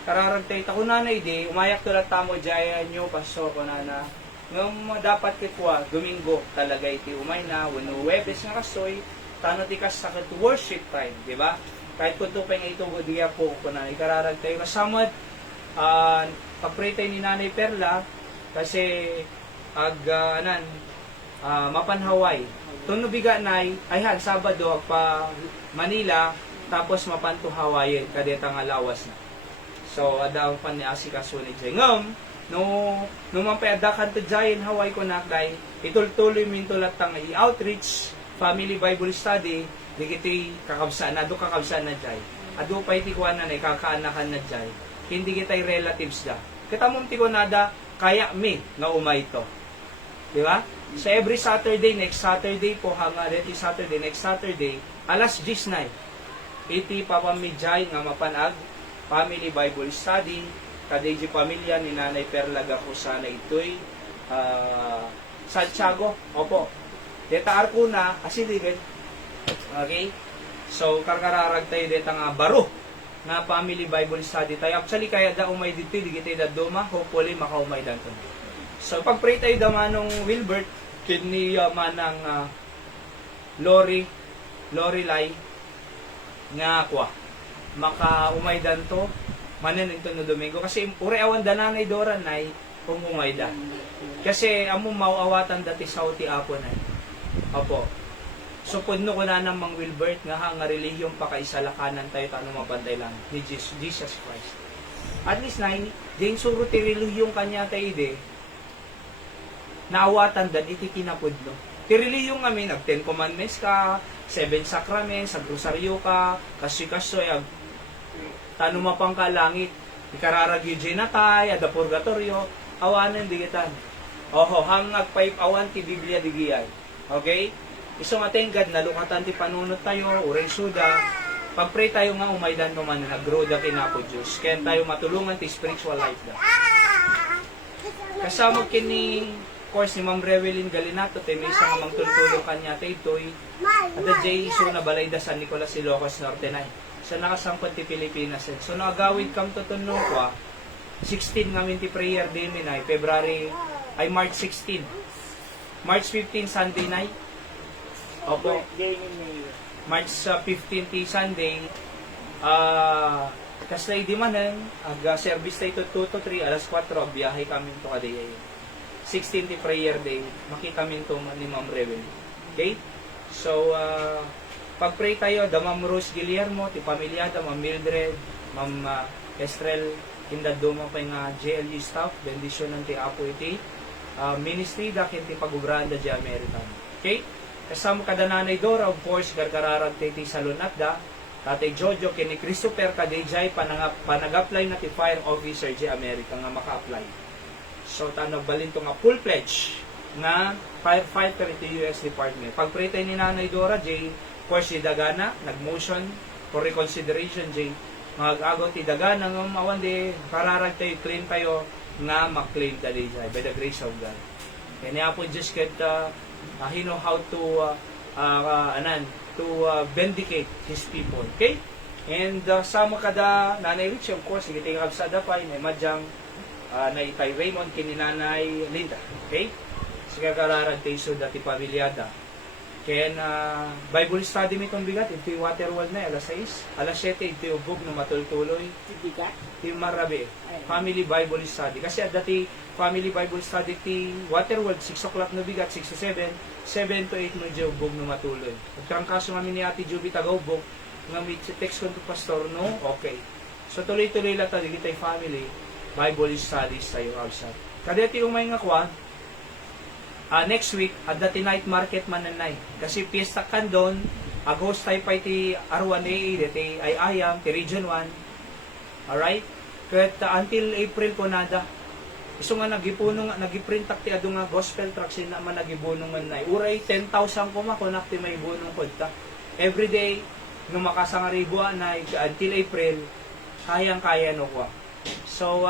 kararagtay ta ko Nanay di, umayak tulat tamo jaya nyo, paso ko nana, ngam dapat kitwa Domingo talaga iti umay na when Huwebes nga kasoy tano ti kasakit worship time, di ba? Kahit kung tupay nga ito diya po ko na ikararag tayo kasamad pag-pray tayo ni Nanay Perla kasi mapanhaway tuno biga nay ayhan Sabado pa Manila tapos mapanto Hawaii kadeta nga lawas na. So adaw pan ni asikaso ni Jengam no mampayada kanto dyan Hawaii ko na kay itultuloy minto latang i-outreach family Bible study digiti kakabsaan na dyan ado pa iti kuha na kakaanakan na dyan hindi kita'y relatives da kitamong ti ko nada kaya mi nga umay to di ba? So every Saturday next Saturday po hanga deti Saturday next Saturday alas 10 na iti papamidjay nga mapanag family Bible study kadayji pamilya ni Nanay Perla ko sana ito'y Santiago. Opo. Deta Arcuna, asiligan. Okay? So, karkararag tayo deta nga baro nga family Bible study tayo. Actually, kaya da umay dito, di kita da duma, hopefully makaumay dan to. So, pag-pray tayo da manong Wilbert, kini manang Lori Lai, nga kwa, maka-umay dan to, manen ito no Domingo kasi uri awan dananay doran nay umungay da kasi amo mauawatan dati sa uti apo na opo so pudno ko na ng Mang Wilbert nga nga relihiyong pakaisalakanan tayo tano mabantay lang ni Jesus Christ at least na din suro ti relihiyong kanya tayo ide naawatan dan iti kinapudno ti relihiyong kami nag 10 commandments ka 7 sacraments sa rosaryo ka kasi tano mapang kalangit, ikararag yung natay, ada purgatorio, awanan digitan. Oho, hangag paip awan ti Biblia digiyay. Okay? Iso nga tenggad, nalukatan ti panunot tayo, uray suda, pag-pray tayo nga umaydan no man, nag-grow da kinapo Diyos. Kaya tayo matulungan ti spiritual life da. Kasama kini, course ni Ma'am Rewelyn Galinato, tayo may isang amang tultulong kanya tayo ito'y, at the J. Iso na balay da San Nicolas Ilocos Norte na sa nakasangkot ti Pilipinas. So nagawid kam tutunno kwa 16 ngamin ti prayer day minay February ay March 16. March 15 Sunday night. Opo. March 15 ti Sunday. Kaslay di manen aga service tayo 2 to 3 alas 4 biyahe kami to kaday. 16 ti prayer day makita min to ni Ma'am Revel. Okay? So pag-pray tayo, da Ma'am Rose Guillermo, ti pamilya, da Ma'am Mildred, Ma'am Estrel, indaduma pa nga JLU staff, bendisyon ng ti Apo iti, ministry, da kinti pagubrahan da di American. Okay? Kasama ka da Nanay Dora, of course, gargararag ti salunat da, Tatay Jojo, kini Christopher Kadejay, panag-apply na ti Fire Officer di America nga maka-apply. So, balin to nga full-fledged nga firefighter iti US Department. Pagpretay ni Nanay Dora J, course si Dagana, nag-motion for reconsideration J, mag-agaw ti Dagana nga mawan di kararag tayo, claim tayo nga mag-claim tayo by the grace of God. Kaya po just get he know how to vindicate his people. Okay? And sama kada Nanay Rich, of course, hindi tayo kabsada pa, may madyang na itay Raymond, kini Nanay Linda. Okay? Sige kararag tayo so dati pamilyada. Kaya Bible study mi itong bigat, ito yung Waterworld na, alas 6, alas 7, ito yung book na matultuloy. Bigat. Ito yung Marabi, Family Bible Study. Kasi dati, Family Bible Study, ti Waterworld, 6 o'clock na bigat, 6 to 7, 7 to 8 mo dyan book na matuloy. At kaso nga ni Ate Juby tagaw book, nga may text ko to pastor, no? Okay. So tuloy-tuloy lang tayo, kita yung family, Bible Studies tayo outside. Kadeti yung may nga kwa, next week, at dati night market mananay. Kasi piyesta kan doon, agos tayo pa iti R1A, dati ay ayam, ti Region 1. Alright? Kaya until April po nada. Iso nga nagiprintak ti ado nga gospel track sila naman nagibunong man na. Uray 10,000 ko makonak ti may bunong ko ta. Every day, nung makasang ribuan na until April, kayang-kaya no ko. So,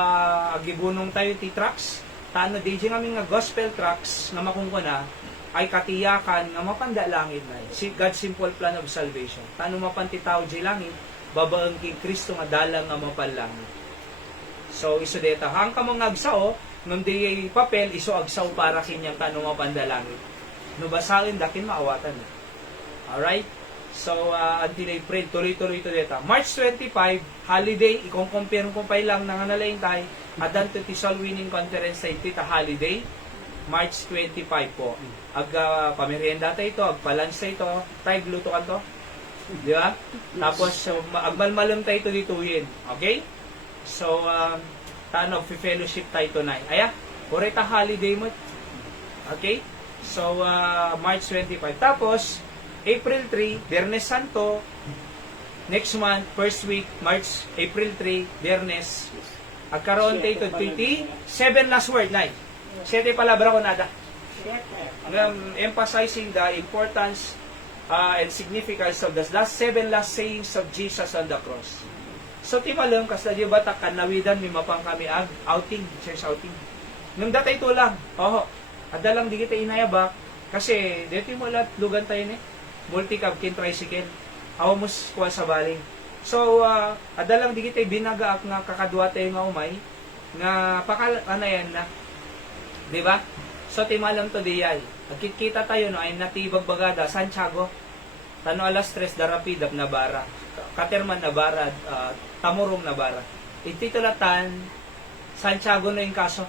agibunong tayo ti tracks. Tano DJ nga nga gospel tracks nga makungkuna ay katiyakan nga mapanda langit na. Si God's simple plan of salvation. Tano mapanti tao di langit, babaeng kay Kristo nga dalang nga mapalangit. So iso deta hang ka mga agsao, ngam di papel iso agsaw para kinyang tano mapanda langit. No basalin dakin maawatan na. Alright? So until April tuloy-tuloy to deta. March 25 holiday, i-compare ko pa lang nang nalain tay. Adan to Tisol Winning Conference sa iti ta holiday, March 25 po. Ag pamerienda tayo ito, ag palunch tayo ito, tayo gluto ka to. Di ba? Tapos, agmalmalam tayo ito dituhin. Okay? So, tano, fellowship tayo tonight. Aya, kurita holiday mo. Okay? So, March 25. Tapos, April 3, Biyernes Santo. Next month, first week, April 3, Biyernes. Agkaroon tayo ito, 7 last word, Nay. 7 palabra ko nada. Emphasizing the importance and significance of the last 7 last sayings of Jesus on the cross. So, timalam, kasi di ba kanawidan, may mapang kami outing, church outing. Nung datay ito lang, adalang di kita inayabak, kasi dito mo lahat, lugan tayo ni, multi-cab, kin tricycle, awamos kuha sa baling. So, adalang di kita binagaak nga kakadwa tayo nga umay, nga pakalayan na. Di ba? So, timalam to diyay. Nagkikita tayo no, ay natibag bagada, Santiago. Tano alas 3, Darapidap na bara. Katerman na bara, Tamurong na bara. Ititulatan, Santiago na yung kaso.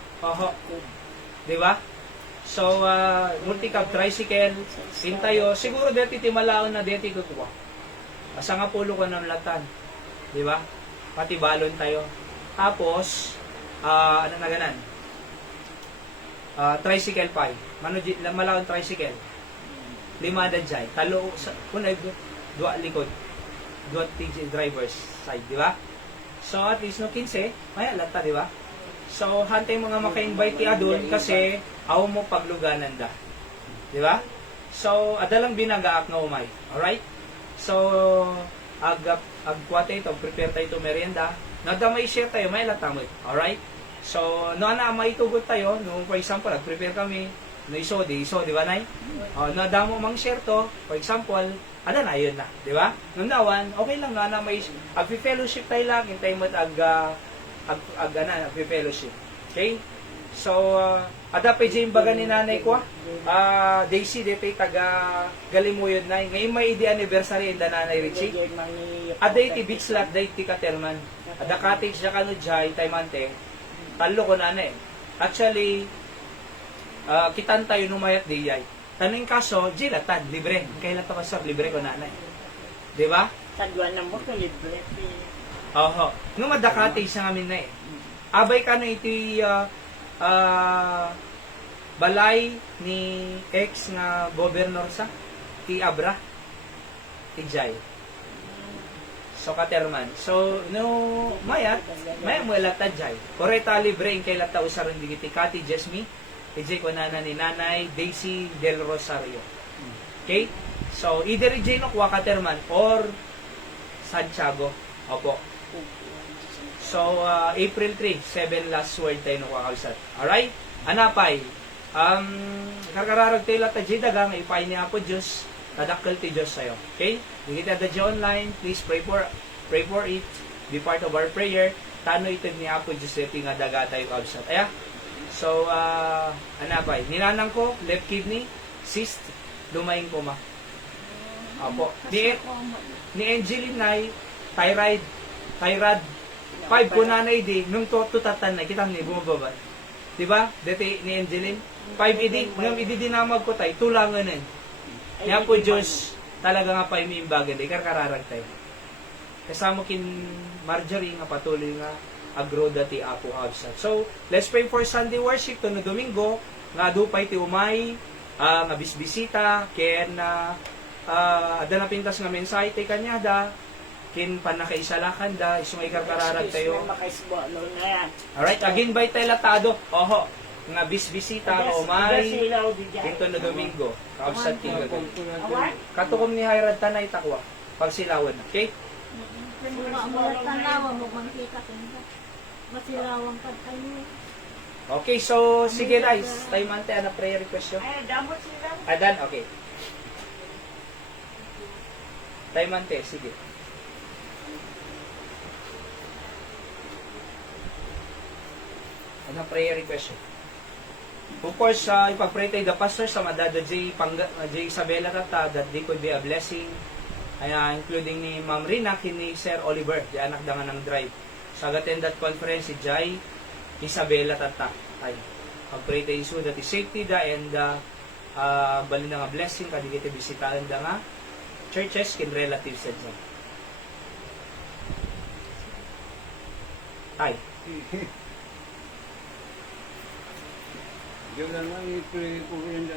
Di ba? So, multi-cab, tricycle, sintayo. Siguro deti timalaon na deti kukuha. Asa nga pulo ko ng latan. Di ba? Pati balon tayo. Tapos, ano na ganan? Tricycle pa. Malawang tricycle. 5 dadjay. Talo, unay, 2 likod. 2 TJ drivers side, di ba? So, at least no 15, may alata, di ba? So, hantay mga maka-invite adun kasi aw mo pagluganan da. Di ba? So, adalang binagaak na umay. Alright? So, agkwate ito, prepare tayo ito merienda. Nada may share tayo, may latamot. Alright? So, no na may tugot tayo, no, for example, prepare kami, no iso, di ba, Nay? Nada mo mang share to, for example, ada na, yun na, di ba? Nung nawan, okay lang nga na may, ag-fellowship tayo lang, hintay mo ag-fellowship. Okay? So, ada pa yung baga ni nanay ko, Daisy, dito taga Galimuyod na. Ngayon may idi anniversary in the nanay Richie. Ada iti beach lot, ada iti katerman. Ada cottage na kanudjay, taymante. Talo ko na eh. Actually, kitan tayo numayat diyay. Tanong kaso, jilatan, libre. Kailan to kasap, libre ko nanay. Di ba? Tagwan na mo ko libre. Oho. Nung ada cottage na ngamin na eh. Abay ka na iti balay ni ex nga governor sa ti Abra ti Jai. So, katerman. So, no, maya mo lata jay. Koreta libre in kay lata usaron digiti Kati Jesmi. Ijay ko nana ni Nanay Daisy Del Rosario. Okay? So, either ijay no kuha katerman or Santiago. Opo. So, April 3, 7 last word tayo no kuha. Alright? Anapay. Karkararag tayo lata jay dagang ipay ni Apo Diyos. Tadakkel ti Diyos sa'yo. Okay? Hindi kita da online. Please pray for it. Be part of our prayer. Tano ito ni Apo Diyos nga daga tayo kabsat. Aya? So, anapay. Ninanang ko, left kidney, cyst, lumaing ko ma. Apo. Ni Angeline Nay, thyroid. 5 ko nanay di, nung tutatan na, kita ni bumababa. Diba? Dati ni Angeline, 5 idi, nung idi dinamag ko tayo, tulangan na. Kaya po Diyos, talaga nga pa imiimbagan, ikar kararag tayo. Kasama kin Marjorie nga patuloy nga agro dati Apo absat. So, let's pray for Sunday worship to no Domingo, nga dupay ti umay, nga bisbisita, ken ada pintas nga mensahe ti kanya da, kin panakaisalakan da, isong ikar kararag tayo. Alright, again by tayo latado. Oho, nga bisbisita nga umay, dito na Domingo, kaabsat king katukom ni Hayrad tanay takwa, pagsilawan. Okay? Okay, so sige guys, tayo mante ana prayer request yo. Adan, okay. Tayo mante, sige. Ana prayer request yo. Of course, ipag-pray tayo the pastor sa madada J. Isabela Tata that they could be a blessing, including ni Ma'am Rina, ni Sir Oliver, di anak dangan ng drive. Sa attend that conference, si Jai Isabela Tata. Ay, pag-pray tayo so that is safety da and balin nga blessing, kadi kita bisitahan da nga churches, kin relatives sa dyan. Ay. Diyan lang, i-pray ko yan.